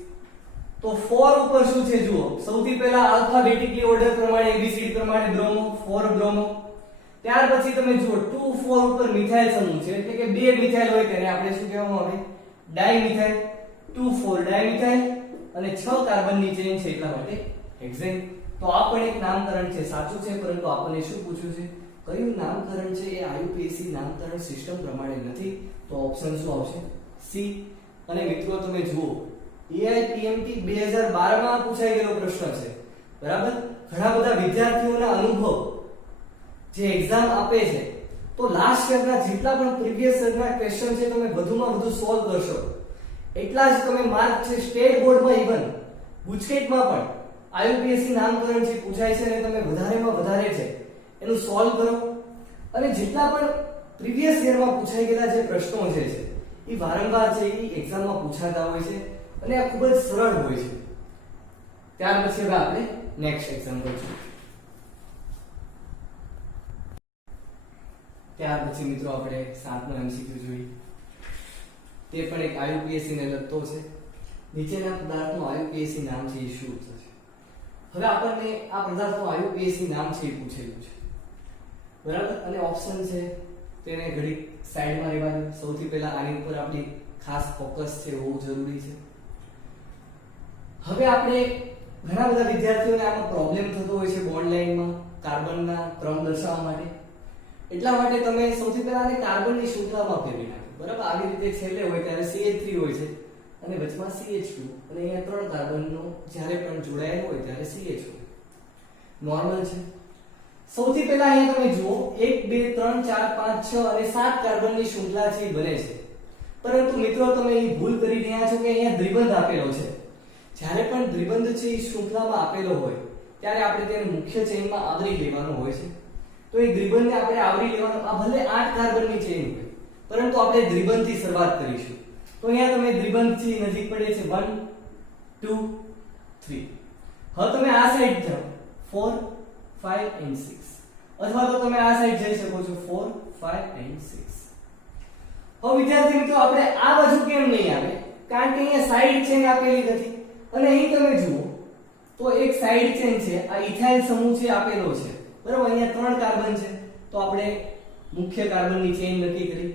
તો 4 ઉપર શું છે જુઓ. સૌથી પહેલા આલ્ફાબેટિકલી ઓર્ડર પ્રમાણે ABCD પ્રમાણે બ્રોમો 4 બ્રોમો. ત્યાર પછી તમે જુઓ 2 4 ઉપર મિથાઇલ સમૂહ છે એટલે કે બે મિથાઇલ હોય તેને આપણે શું કહેવામાં આવે ડાઇમિથાઇલ. 2 4 ડાઇમિથાઇલ અને 6 કાર્બનની ચેઇન છે એટલા માટે હેક્સેન. તો આ પણ એક નામકરણ છે, સાચું છે, પરંતુ આપણને શું પૂછ્યું છે કયું નામકરણ છે એ IUPAC નામકરણ સિસ્ટમ પ્રમાણે નથી. તો ઓપ્શન શું આવશે C. અને મિત્રો તમે જુઓ AIPMT 2012 માં પૂછાઈ ગયેલો પ્રશ્ન છે, બરાબર. ઘણા બધા વિદ્યાર્થીઓના અનુભવ જે એક્ઝામ આપે છે તો લાસ્ટ યરના જેટલા પણ પ્રીવિયસ યરના ક્વેશ્ચન છે તમે વધુમાં વધુ સોલ્વ કરશો એટલા જ તમે માર્ક છે સ્ટેટ બોર્ડમાં ઇવન ગુજકેટમાં પણ IUPAC નામકરણ જે પૂછાય છે અને તમે વધારેમાં વધારે છે એનું સોલ્વ કરો અને જેટલા પણ પ્રીવિયસ યરમાં પૂછાઈ ગયેલા જે પ્રશ્નો છે એ વારંવાર છે એ એક્ઝામમાં પૂછાતા હોય છે અને આ ખૂબ જ સરળ હોય છે. ત્યાર પછી હવે આપણે નેક્સ્ટ એક્ઝામ્પલ જોઈએ. ત્યાર પછી મિત્રો આપણે 7મો MCQ જોઈએ. તે પણ એક IUPAC ને લગતો છે. નીચેના પદાર્થનું IUPAC નામ છે એ શું છે? હવે આપણને આ પદાર્થનું IUPAC નામ છે એ પૂછેલું છે, બરાબર. અને ઓપ્શન છે તેને ઘડી સાઈડમાં રહેવા દો. સૌથી પહેલા આની ઉપર આપણી ખાસ ફોકસ છે હોવું જરૂરી છે. હવે આપણે ઘણા બધા વિદ્યાર્થીઓને આમાં પ્રોબ્લેમ થતો હોય છે બોન્ડ લાઈનમાં કાર્બનના ક્રમ દર્શાવવા માટે. એટલા માટે તમે સૌથી પહેલા આને કાર્બનની શૃંખલામાં ફેરવી નાખો, બરાબર. આવી રીતે છેલ્લે હોય ત્યારે CH3 હોય છે અને વચમાં CH2 અને અહીંયા 3 કાર્બનનો જ્યારે પણ જોડાયેલો હોય ત્યારે CH હોય. નોર્મલ છે. સૌથી પહેલા અહીંયા તમે જુઓ 1 2 3 4 5 6 અને 7 કાર્બનની શૃંખલા છે બને છે. પરંતુ મિત્રો તમે અહીં ભૂલ કરી રહ્યા છો કે અહીંયા દ્વિબંધ આપેલો છે. જ્યારે પણ દ્વિબંધ છે એ શૃંખલામાં આપેલો હોય ત્યારે આપણે તેને મુખ્ય ચેઇનમાં આવરી લેવાનો હોય છે. તો એ દ્વિબંધને આપણે આવરી લેવાનું. આ ભલે 8 કાર્બનની ચેન હોય, પરંતુ આપણે દ્વિબંધથી શરૂઆત કરીશું. તો અહીંયા તમે દ્વિબંધથી નજીક પડે છે 1 2 3. હવે તમે આ સાઈડ જાઓ 4 5 and 6, અથવા તો તમે આ સાઈડ જઈ શકો છો 4 5 and 6. હવે વિદ્યાર્થી મિત્રો આપણે આ બાજુ કેમ નહીં આવે? કારણ કે અહીંયા સાઈડ ચેન આપેલી નથી. અને અહીં તમે જુઓ તો એક સાઈડ ચેન છે, આ ઇથાઇલ સમૂહ છે આપેલો છે, બરાબર. અહીંયા 3 કાર્બન છે, તો આપણે મુખ્ય કાર્બનની ચેન નક્કી કરી.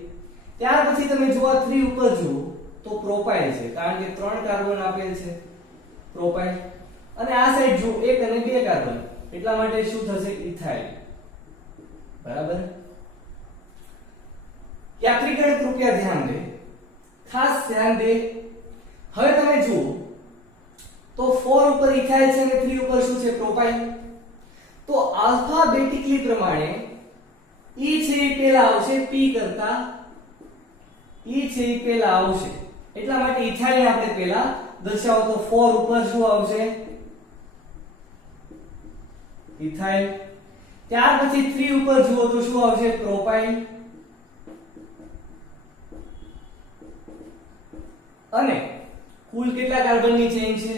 ત્યાર પછી તમે જો આ 3 ઉપર જુઓ તો પ્રોપાઇલ છે, કારણ કે 3 કાર્બન આપેલ છે, પ્રોપાઇલ. અને આ સાઈડ જુઓ 1 અને 2 કાર્બન, એટલા માટે શું થશે? ઇથાઇલ, બરાબર. યાત્રીગણ કૃપયા ધ્યાન દે, ખાસ ધ્યાન દે. હવે તમે જુઓ તો 4 ઉપર ઇથાઇલ છે અને 3 ઉપર શું છે? પ્રોપાઇલ. તો આલ્ફાબેટિકલી પ્રમાણે E છે એ પહેલા આવશે, P કરતા E છે એ પહેલા આવશે, એટલા માટે ઇથાઇલ ને આપણે પહેલા દર્શાવો. તો 4 ઉપર શું આવશે? ઇથાઇલ. ત્યાર પછી 3 ઉપર જુઓ તો શું આવશે? પ્રોપાઇલ. અને કુલ કેટલા કાર્બનની ચેન છે?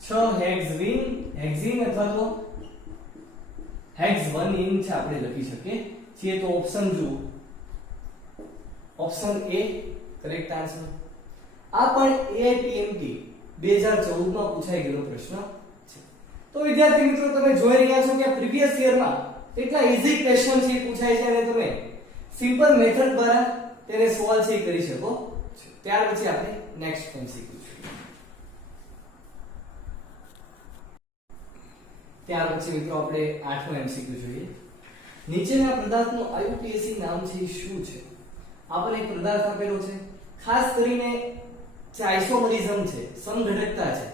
6 હેક્ઝીન અથવા તો હેક્સ-1-इन છે, આપણે લખી શકીએ છીએ. તો ઓપ્શન જુઓ, ઓપ્શન એ કરેક્ટ આન્સર. આ પણ AIPMT 2014 માં પૂછાઈ ગયેલો પ્રશ્ન છે. તો વિદ્યાર્થી મિત્રો તમે જોઈ રહ્યા છો કે પ્રીવિયસ યરમાં કેટલા ઈઝી ક્વેશ્ચન છે પૂછાય છે, અને તમે સિમ્પલ મેથડ દ્વારા તેને સોલ્વ છે કરી શકો છો. ત્યાર પછી આપણે નેક્સ્ટ MCQ જોઈએ. ત્યાર પછી મિત્રો આપણે 8મો MCQ જોઈએ. નીચેના પદાર્થનું IUPAC નામ છે એ શું છે? આપણને એક પદાર્થ આપેલો છે, ખાસ કરીને જે આઇસોમરિઝમ છે, સમઘટકતા છે,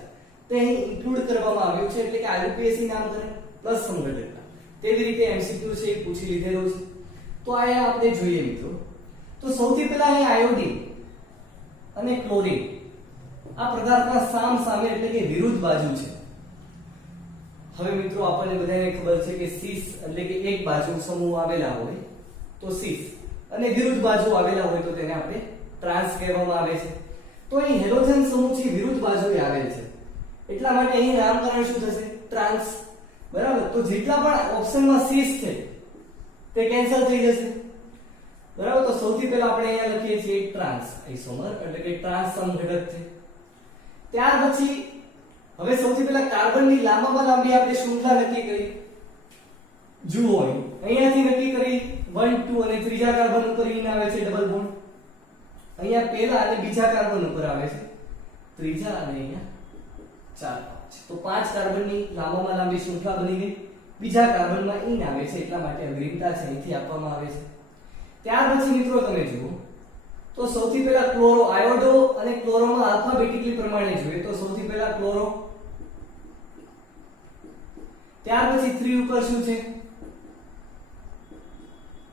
તે અહીં ઇન્ક્લુડ કરવામાં આવ્યું છે, એટલે કે IUPAC નામકરણ પ્લસ સમઘટકતા. તેવી રીતે MCQ છે એ પૂછી લીધેલો છે. તો આયા આપણે જોઈએ મિત્રો. તો સૌથી પહેલા અહીં આયોડિન અને ક્લોરીન આ પદાર્થના સામ સામે એટલે કે વિરુદ્ધ બાજુ છે. હવે મિત્રો આપણને બધાને ખબર છે કે સીસ એટલે કે એક બાજુ સમૂહ આવેલા હોય તો સીસ, અને વિરુદ્ધ બાજુ આવેલા હોય તો તેને આપણે ટ્રાન્સ કહેવામાં આવે છે. તો અહીં હેલોજન સમૂહ છે વિરુદ્ધ બાજુએ આવેલ છે, એટલા માટે અહીં નામકરણ શું થશે? ટ્રાન્સ, બરાબર. તો જેટલા પણ ઓપ્શનમાં સીસ છે તે કેન્સલ થઈ જશે, બરાબર. તો સૌથી પહેલા આપણે અહીંયા લખીએ છીએ ટ્રાન્સ આઇસોમર એટલે કે ટ્રાન્સ સમઘટક છે. ત્યાર પછી હવે સૌથી પહેલા કાર્બનની લાંબામાં લાંબી આપણે શૃંખલા નક્કી કરી. જુઓ અહીંયાથી નક્કી કરી 1 2 અને ત્રીજા કાર્બન ઉપર ઈન આવે છે ડબલ બોન્ડ. અહીંયા પહેલા અને બીજા કાર્બન ઉપર આવે છે ત્રીજા, અને અહીંયા 4 5. તો 5 કાર્બનની લાંબામાં લાંબી શૃંખલા બની ગઈ. બીજા કાર્બનમાં ઈન આવે છે, એટલા માટે અગ્રિમતા છે અહીંથી આપવામાં આવે છે. ત્યાર પછી મિત્રો તમે જુઓ તો સૌથી પહેલા ક્લોરો, આયોડો અને ક્લોરોમાં આલ્ફાબેટિકલી પ્રમાણે જોઈએ તો સૌથી પહેલા ક્લોરો, ત્યાર પછી 3 ઉપર શું છે?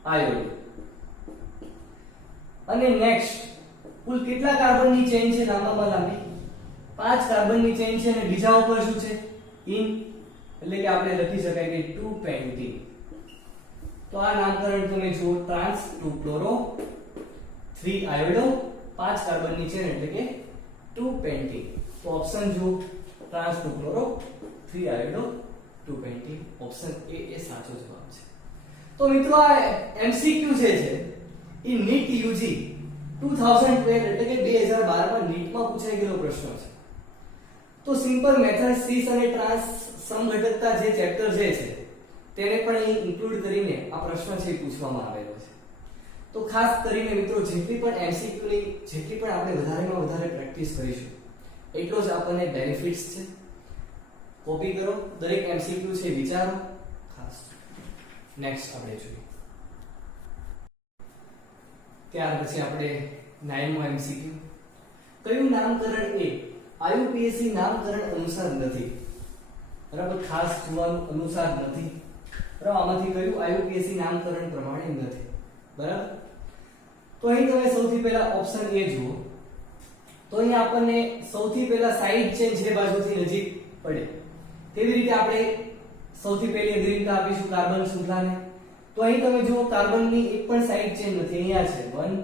આયોડો. અને નેક્સ્ટ કુલ કેટલા કાર્બનની ચેન છે લાંબામાં લાંબી? 5 કાર્બનની ચેન છે, અને બીજા ઉપર શું છે? ઇન, એટલે કે આપણે લખી શકાય કે 2 પેન્ટીન. તો આ નામકરણ તમે જુઓ, ટ્રાન્સ 2 ક્લોરો 3 આયોડો 5 કાર્બનની ચેન એટલે કે 2 પેન્ટીન. તો ઓપ્શન જુઓ, trans 2 chloro 3 iodo 2 Pantene. Option A સાચો જવાબ છે. તો મિત્રો આ MCQ છે એ નીટ UG 2012 એટલે કે 2012 માં નીટમાં પૂછાઈ ગયેલો પ્રશ્ન છે. તો સિમ્પલ મેથડ સીસ અને ટ્રાન્સ સમઘટકતા જે ચેપ્ટર છે તેને પણ અહીં ઇન્ક્લુડ કરીને આ પ્રશ્ન છે પૂછવામાં આવેલો છે. તો ખાસ કરીને મિત્રો જેટલી પણ MCQ ની જેટલી પણ આપણે વધારેમાં વધારે પ્રેક્ટિસ કરીશું એટલો જ આપણને બેનિફિટ્સ છે. કોપી કરો, દરેક MCQ છે વિચારો ખાસ. નેક્સ્ટ આપણે જોઈએ. ત્યાર પછી આપણે 9મો MCQ. કયું નામકરણ એ IUPAC નામકરણ અનુસાર નથી? બરાબર, ખાસ જોવાનું અનુસાર નથી, બરાબર. આમાંથી કયું IUPAC નામકરણ પ્રમાણે નથી? બરાબર. તો અહીં તમે સૌથી પહેલા ઓપ્શન એ જુઓ તો અહીં આપણને સૌથી પહેલા સાઈડ ચેન જે બાજુથી નજીક પડે તેવી રીતે આપણે સૌથી પહેલી અગ્રિમતા આપીશું કાર્બન શૃંખલાને. તો અહીં તમે જુઓ કાર્બનની એક પણ સાઈડ ચેન નથી, અહીંયા છે 1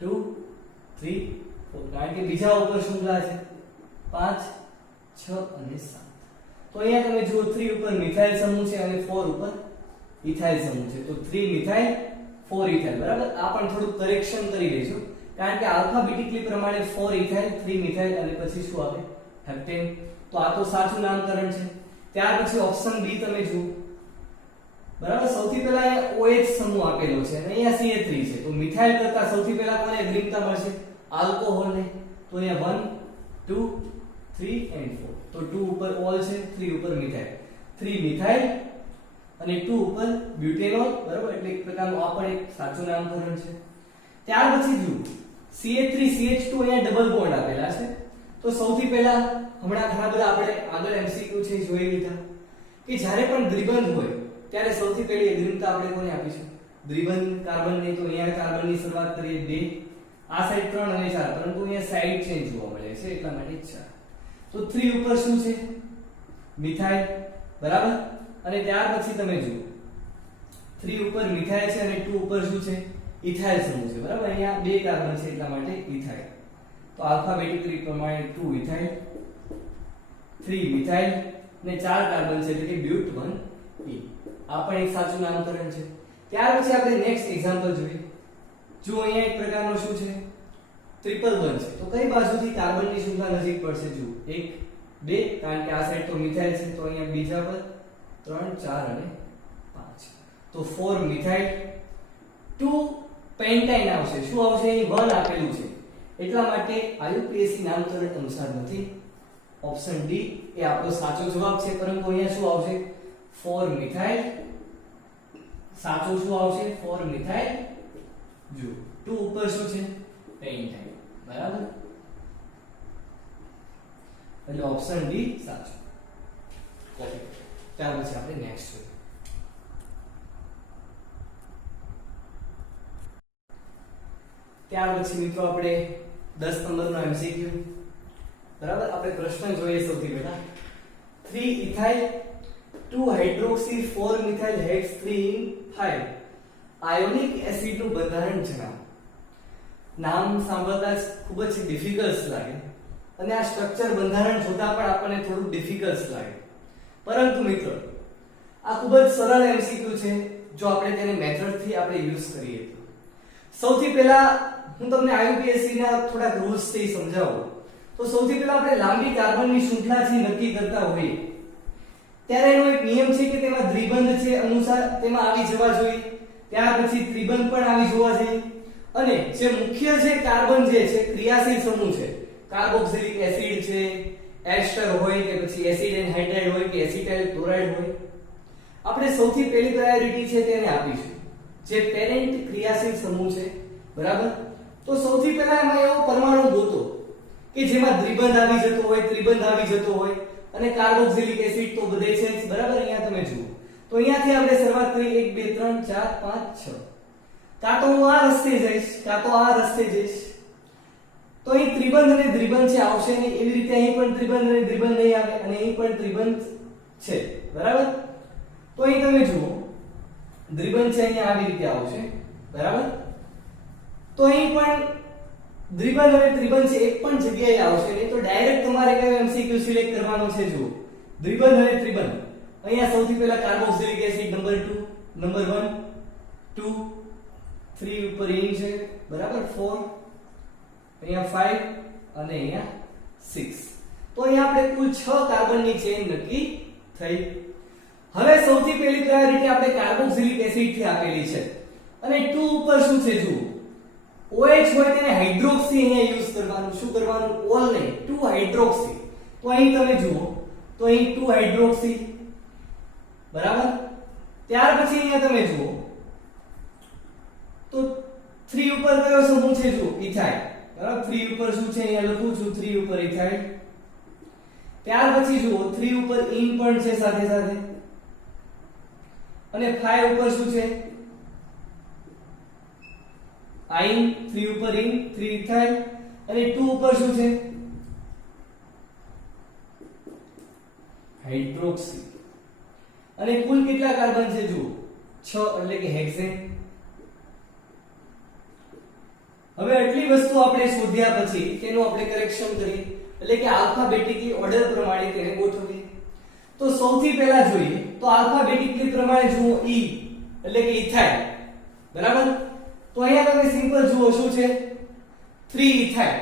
2 3 4, કારણ કે બીજા ઉપર શૃંખલા છે 5 6 અને 7. તો અહીંયા તમે જુઓ 3 ઉપર મિથાઇલ સમૂહ છે અને 4 ઉપર ઇથાઇલ સમૂહ છે. તો 3 મિથાઇલ 4 ઇથાઇલ, બરાબર. આ પણ થોડું કરેક્શન કરી લેજો, કારણ કે આલ્ફાબેટિકલી પ્રમાણે 4 ઇથાઇલ 3 મિથાઇલ અને પછી શું આવે હેપ્ટેન. તો આ તો સાચું નામકરણ છે. ત્યાર પછી ઓપ્શન બી તમે જુઓ, બરાબર. સૌથી પહેલા અહીંયા OH સમૂહ આપેલો છે અને અહીંયા CH3 છે. તો મિથાઇલ કરતા સૌથી પહેલા કોને અગ્રિમતા મળશે? આલ્કોહોલને. તો અહીંયા 1 2 3 and 4. તો 2 ઉપર ઓલ છે, 3 ઉપર મિથાઇલ. 3 મિથાઇલ અને 2 ઉપર બ્યુટેનોલ, બરાબર. એટલે એક પ્રકારનું આ પણ એક સાચું નામકરણ છે. ત્યાર પછી જુઓ CH3 CH2 અહીંયા ડબલ બોન્ડ આપેલા છે. તો સૌથી પહેલા હમણાં ઘણા બધા આપણે આગળ MCQ છે જોઈ લીધા કે જ્યારે પણ દ્વિબંધ હોય ત્યારે સૌથી પહેલી અગ્રિમતા આપણે કોને આપીશું? દ્વિબંધ કાર્બનને. તો અહીંયા કાર્બનની શરૂઆત કરીએ 2, આ સાઈડ 3 અને 4, પરંતુ અહીંયા સાઈડ ચેન્જ જોવા મળે છે એટલા માટે 4. તો 3 ઉપર શું છે? મિથાઇલ, બરાબર. અને ત્યાર પછી તમે જુઓ 3 ઉપર મિથાઇલ છે અને 2 ઉપર શું છે? ઇથાઇલ સમૂહ છે, બરાબર. અહીંયા 2 કાર્બન છે એટલા માટે ઇથાઇલ. તો આલ્ફાબેટિકલી પ્રમાણે 2 ઇથાઇલ 3 મિથાઇલ ને 4 કાર્બન છે એટલે કે બ્યુટ 1 E. આ પણ એક સાચું નામકરણ છે. ત્યાર પછી આપણે નેક્સ્ટ એક્ઝામ્પલ જોઈએ. જો અહીંયા એક પ્રકારનો શું છે? ટ્રિપલ બોન્ડ છે. તો કઈ બાજુથી કાર્બનની શૃંખલા નજીક પડશે? જુઓ 1 2, કારણ કે આ સાઈડ તો મિથાઇલ છે, તો અહીંયા બીજા પર 3 4 અને 5. તો 4 મિથાઇલ 2 પેન્ટાઇન આવશે. શું આવશે? અહીં 1 આપેલું છે એટલા માટે IUPAC નામકરણ અનુસાર નથી. ઓપ્શન ડી એ આપણો સાચો જવાબ છે, પરંતુ અહીંયા શું આવશે? 4 મિથાઇલ. સાચો શું આવશે? 4 મિથાઇલ. જો 2 ઉપર શું છે? પેન્ટાઇન, બરાબર. એટલે ઓપ્શન ડી સાચો. ઓકે, ત્યાર પછી આપણે નેક્સ્ટ જોઈએ. ત્યાર પછી મિત્રો આપણે 10 નંબરનો MCQ, બરાબર. આપણે પ્રશ્ન જોઈએ સૌથી પહેલા. 3 ethyl 2 hydroxy 4 methyl hex 3 in 5 ynoic એસિડનું બંધારણ જણાવો. નામ સાંભળતા જ ખૂબ જ ડિફિકલ્ટ લાગે અને આ સ્ટ્રક્ચર બંધારણ જોતા પણ આપણને થોડું ડિફિકલ્ટ લાગે, પરંતુ મિત્રો આ ખૂબ જ સરળ MCQ છે જો આપણે તેને મેથડથી આપણે યુઝ કરીએ તો. સૌથી પહેલા હું તમને IUPAC ના થોડા રૂલ્સ થી સમજાવું. તો સૌથી પહેલા આપણે લાંબી કાર્બનની શૃંખલા થી નક્કી કરતા હોઈએ ત્યારે એનો એક નિયમ છે કે તેમાં દ્વિબંધ છે અનુસાર તેમાં આવી જવા જોઈએ. ત્યાર પછી ત્રિબંધ પણ આવી જોવા જોઈએ અને જે મુખ્ય જે કાર્બન જે છે ક્રિયાશીલ સમૂહ છે, કાર્બોક્સિલિક એસિડ છે, એસ્ટર હોય કે પછી એસિડ એન્હાઇડ્રાઇડ હોય કે એસિટાઇલ ક્લોરાઇડ હોય, આપણે સૌથી પહેલી પ્રાયોરિટી છે તેને આપીશું જે પેરેન્ટ ક્રિયાશીલ સમૂહ છે, બરાબર. તો સૌથી પહેલા એમાં એવો પરમાણુ ગોતો કે જેમાં દ્વિબંધ આવી જતો હોય, ત્રિબંધ આવી જતો હોય અને કાર્બોક્સિલિક એસિડ તો બધે છે, બરાબર. અહીંયા તમે જુઓ તો અહીંયાથી આપણે શરૂઆત કરી 1 2 3 4 5 6. કાં તો હું આ રસ્તે જઈશ કાં તો આ રસ્તે જઈશ. તો અહીં ત્રિબંધ અને દ્વિબંધ છે આવશે ને, એવી રીતે અહીં પણ ત્રિબંધ અને દ્વિબંધ નહીં આવે અને અહીં પણ ત્રિબંધ છે, બરાબર. તો અહીં તમે જુઓ દ્વિબંધ છે અહીંયા આવી રીતે આવશે, બરાબર. તો અહીં પણ દ્વિબંધ અને ત્રિબંધ છે એક પણ જગ્યાએ આવશે નહીં. તો ડાયરેક્ટ તમારે કયો MCQ સિલેક્ટ કરવાનો છે? જુઓ દ્વિબંધ અને ત્રિબંધ. અહીંયા સૌથી પહેલા કાર્બોક્સિલિક એસિડ નંબર 2, નંબર 1 2 3 ઉપર ઇન છે, બરાબર. 4 અહીંયા 5 અને અહીંયા 6. તો અહીંયા આપણે કુલ 6 કાર્બનની ચેન નક્કી થઈ. હવે સૌથી પહેલી પ્રાયોરિટી આપણે કાર્બોક્સિલિક એસિડ થી આપેલી છે અને 2 ઉપર શું છે? જુઓ OH હોય તેને હાઇડ્રોક્સી અહીંયા યુઝ કરવાનું. શું કરવાનું? ઓલ નહીં, 2 હાઇડ્રોક્સી. તો અહીં તમે જુઓ તો અહીં 2 હાઇડ્રોક્સી, બરાબર. ત્યાર પછી અહીંયા તમે જુઓ તો 3 ઉપર કયો સમૂહ છે? જુઓ ઇથાઇલ, બરાબર. 3 ઉપર શું છે? અહીંયા લખું છું 3 ઉપર ઇથાઇલ. ત્યાર પછી જુઓ 3 ઉપર ઇન પણ છે સાથે સાથે અને 5 ઉપર શું છે? આઇન. 3 ઉપર ઇન 3 ઇથાઇલ અને 2 ઉપર શું છે? હાઇડ્રોક્સી. અને કુલ કેટલા કાર્બન છે? જુઓ 6 એટલે કે હેક્સેન. હવે આટલી વસ્તુ આપણે શોધ્યા પછી તેનું આપણે કરેક્શન કરીએ એટલે કે આલ્ફાબેટિકલી ઓર્ડર પ્રમાણે તેને ગોઠવીએ. તો સૌથી પહેલા જોઈએ તો આલ્ફાબેટિકલી પ્રમાણે જુઓ E એટલે કે ઇથાઇલ. બરાબર. તો અહીંયા તમે સિમ્પલ જુઓ શું છે 3 ઇથાઇલ.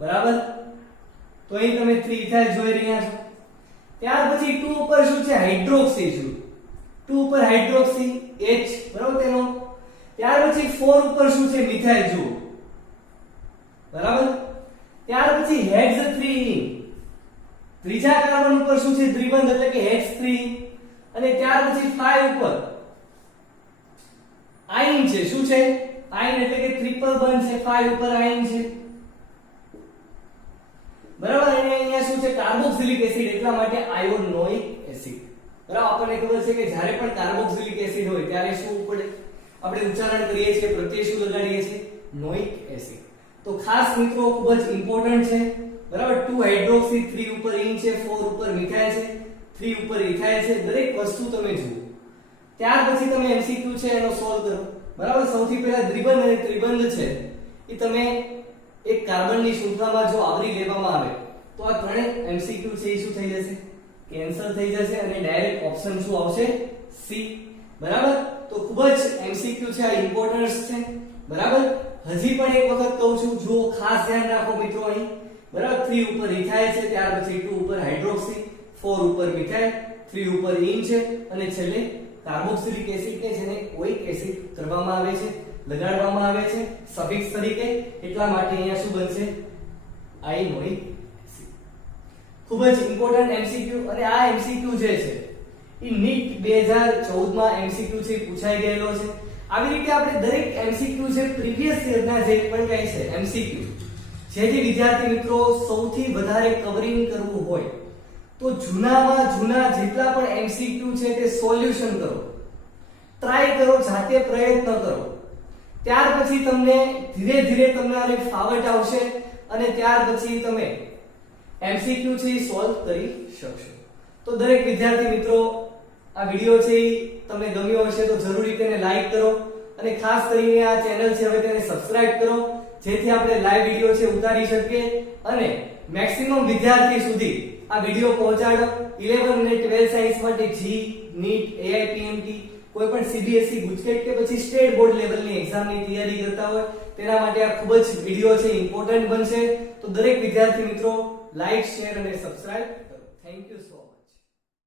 બરાબર. તો અહીં તમે 3 ઇથાઇલ જોઈ રહ્યા છો. ત્યાર પછી 2 ઉપર શું છે હાઇડ્રોક્સી જુઓ 2 ઉપર હાઇડ્રોક્સી H. બરાબર તેનો. ત્યાર પછી 4 ઉપર શું છે મિથાઇલ જુઓ. બરાબર. ત્યાર પછી હેક્સ 3 ત્રીજા કાર્બન ઉપર શું છે દ્વિબંધ એટલે કે હેક્સ 3 અને ત્યાર પછી 5 ઉપર આયન છે શું છે આયન એટલે કે ટ્રિપલ બોન્ડ છે 5 ઉપર આયન છે. બરાબર. અને અહીંયા શું છે કાર્બોક્સિલિક એસિડ એટલા માટે આયોનોઇક એસિડ. બરાબર. આપણને ખબર છે કે જ્યારે પણ કાર્બોક્સિલિક એસિડ હોય ત્યારે શું પડે આપણે ઉચ્ચારણ કરીએ છીએ પ્રત્યય શું લગાડીએ છીએ નોઇક એસિડ. તો ખાસ મિત્રો ખૂબ જ ઇમ્પોર્ટન્ટ છે. બરાબર. 2 હાઇડ્રોક્સી 3 ઉપર ઇન છે 4 ઉપર મિથાઇલ છે 3 ઉપર ઇથાઇલ છે. દરેક વસ્તુ તમે જુઓ. ત્યાર પછી તમે MCQ છે એનો સોલ્વ કરો. બરાબર. સૌથી પહેલા દ્વિબંધ અને ત્રિબંધ છે એ તમે એક કાર્બનની શૃંખલામાં જો આવરી લેવામાં આવે તો આ ત્રણે MCQ છે એ શું થઈ જશે કેન્સલ થઈ જશે અને ડાયરેક્ટ ઓપ્શન શું આવશે C. બરાબર. તો ખૂબ જ MCQ છે આ ઇમ્પોર્ટન્સ છે. બરાબર. હજી પણ એક વખત કહું છું જો ખાસ ધ્યાન રાખો મિત્રો અહીં. બરાબર. 3 ઉપર ઇથાઇલ છે ત્યાર પછી 2 ઉપર હાઇડ્રોક્સી 4 ઉપર મિથાઇલ 3 ઉપર ઇન છે અને છેલ્લે કાર્બોક્સિલિક એસિડ કે જેને ઓઇક એસિડ કરવામાં આવે છે લગાડવામાં આવે છે સફિક્સ તરીકે એટલા માટે અહીંયા શું બનશે આયનોઇક એસિડ. ખૂબ જ ઇમ્પોર્ટન્ટ MCQ અને આ MCQ જે છે એ નીટ 2014 માં MCQ છે પૂછાઈ ગયેલો છે. આવી રીતે આપણે દરેક MCQ છે પ્રીવિયસ યરના જે પણ કઈ છે MCQ જેથી વિદ્યાર્થી મિત્રો સૌથી વધારે કવરિંગ કરવું હોય તો જૂનામાં જૂના જેટલા પણ MCQ છે તે સોલ્યુશન કરો. ટ્રાય કરો જાતે પ્રયત્ન કરો. ત્યાર પછી તમને ધીરે ધીરે તમને ફાવટ આવશે અને ત્યાર પછી તમે MCQ છે એ સોલ્વ કરી શકશો. તો દરેક વિદ્યાર્થી મિત્રો આ વિડિયો છે એ તમને ગમ્યો હશે તો જરૂરી તેને લાઈક કરો અને ખાસ કરીને આ ચેનલ છે હવે તેને સબસ્ક્રાઇબ કરો જેથી આપણે લાઈવ વિડિયો છે ઉતારી શકીએ અને મેક્સિમમ વિદ્યાર્થી સુધી આ વિડિયો પહોંચાડો. 11 અને 12 સાયન્સ માટે જી નીટ AIPMT કોઈ પણ CBSE ગુજકેટ કે પછી સ્ટેટ બોર્ડ લેવલની એક્ઝામની તૈયારી કરતા હોય તેના માટે આ ખૂબ જ વિડિયો છે ઇમ્પોર્ટન્ટ બનશે. તો દરેક વિદ્યાર્થી મિત્રો લાઈક શેર અને સબસ્ક્રાઇબ કરો. Thank you.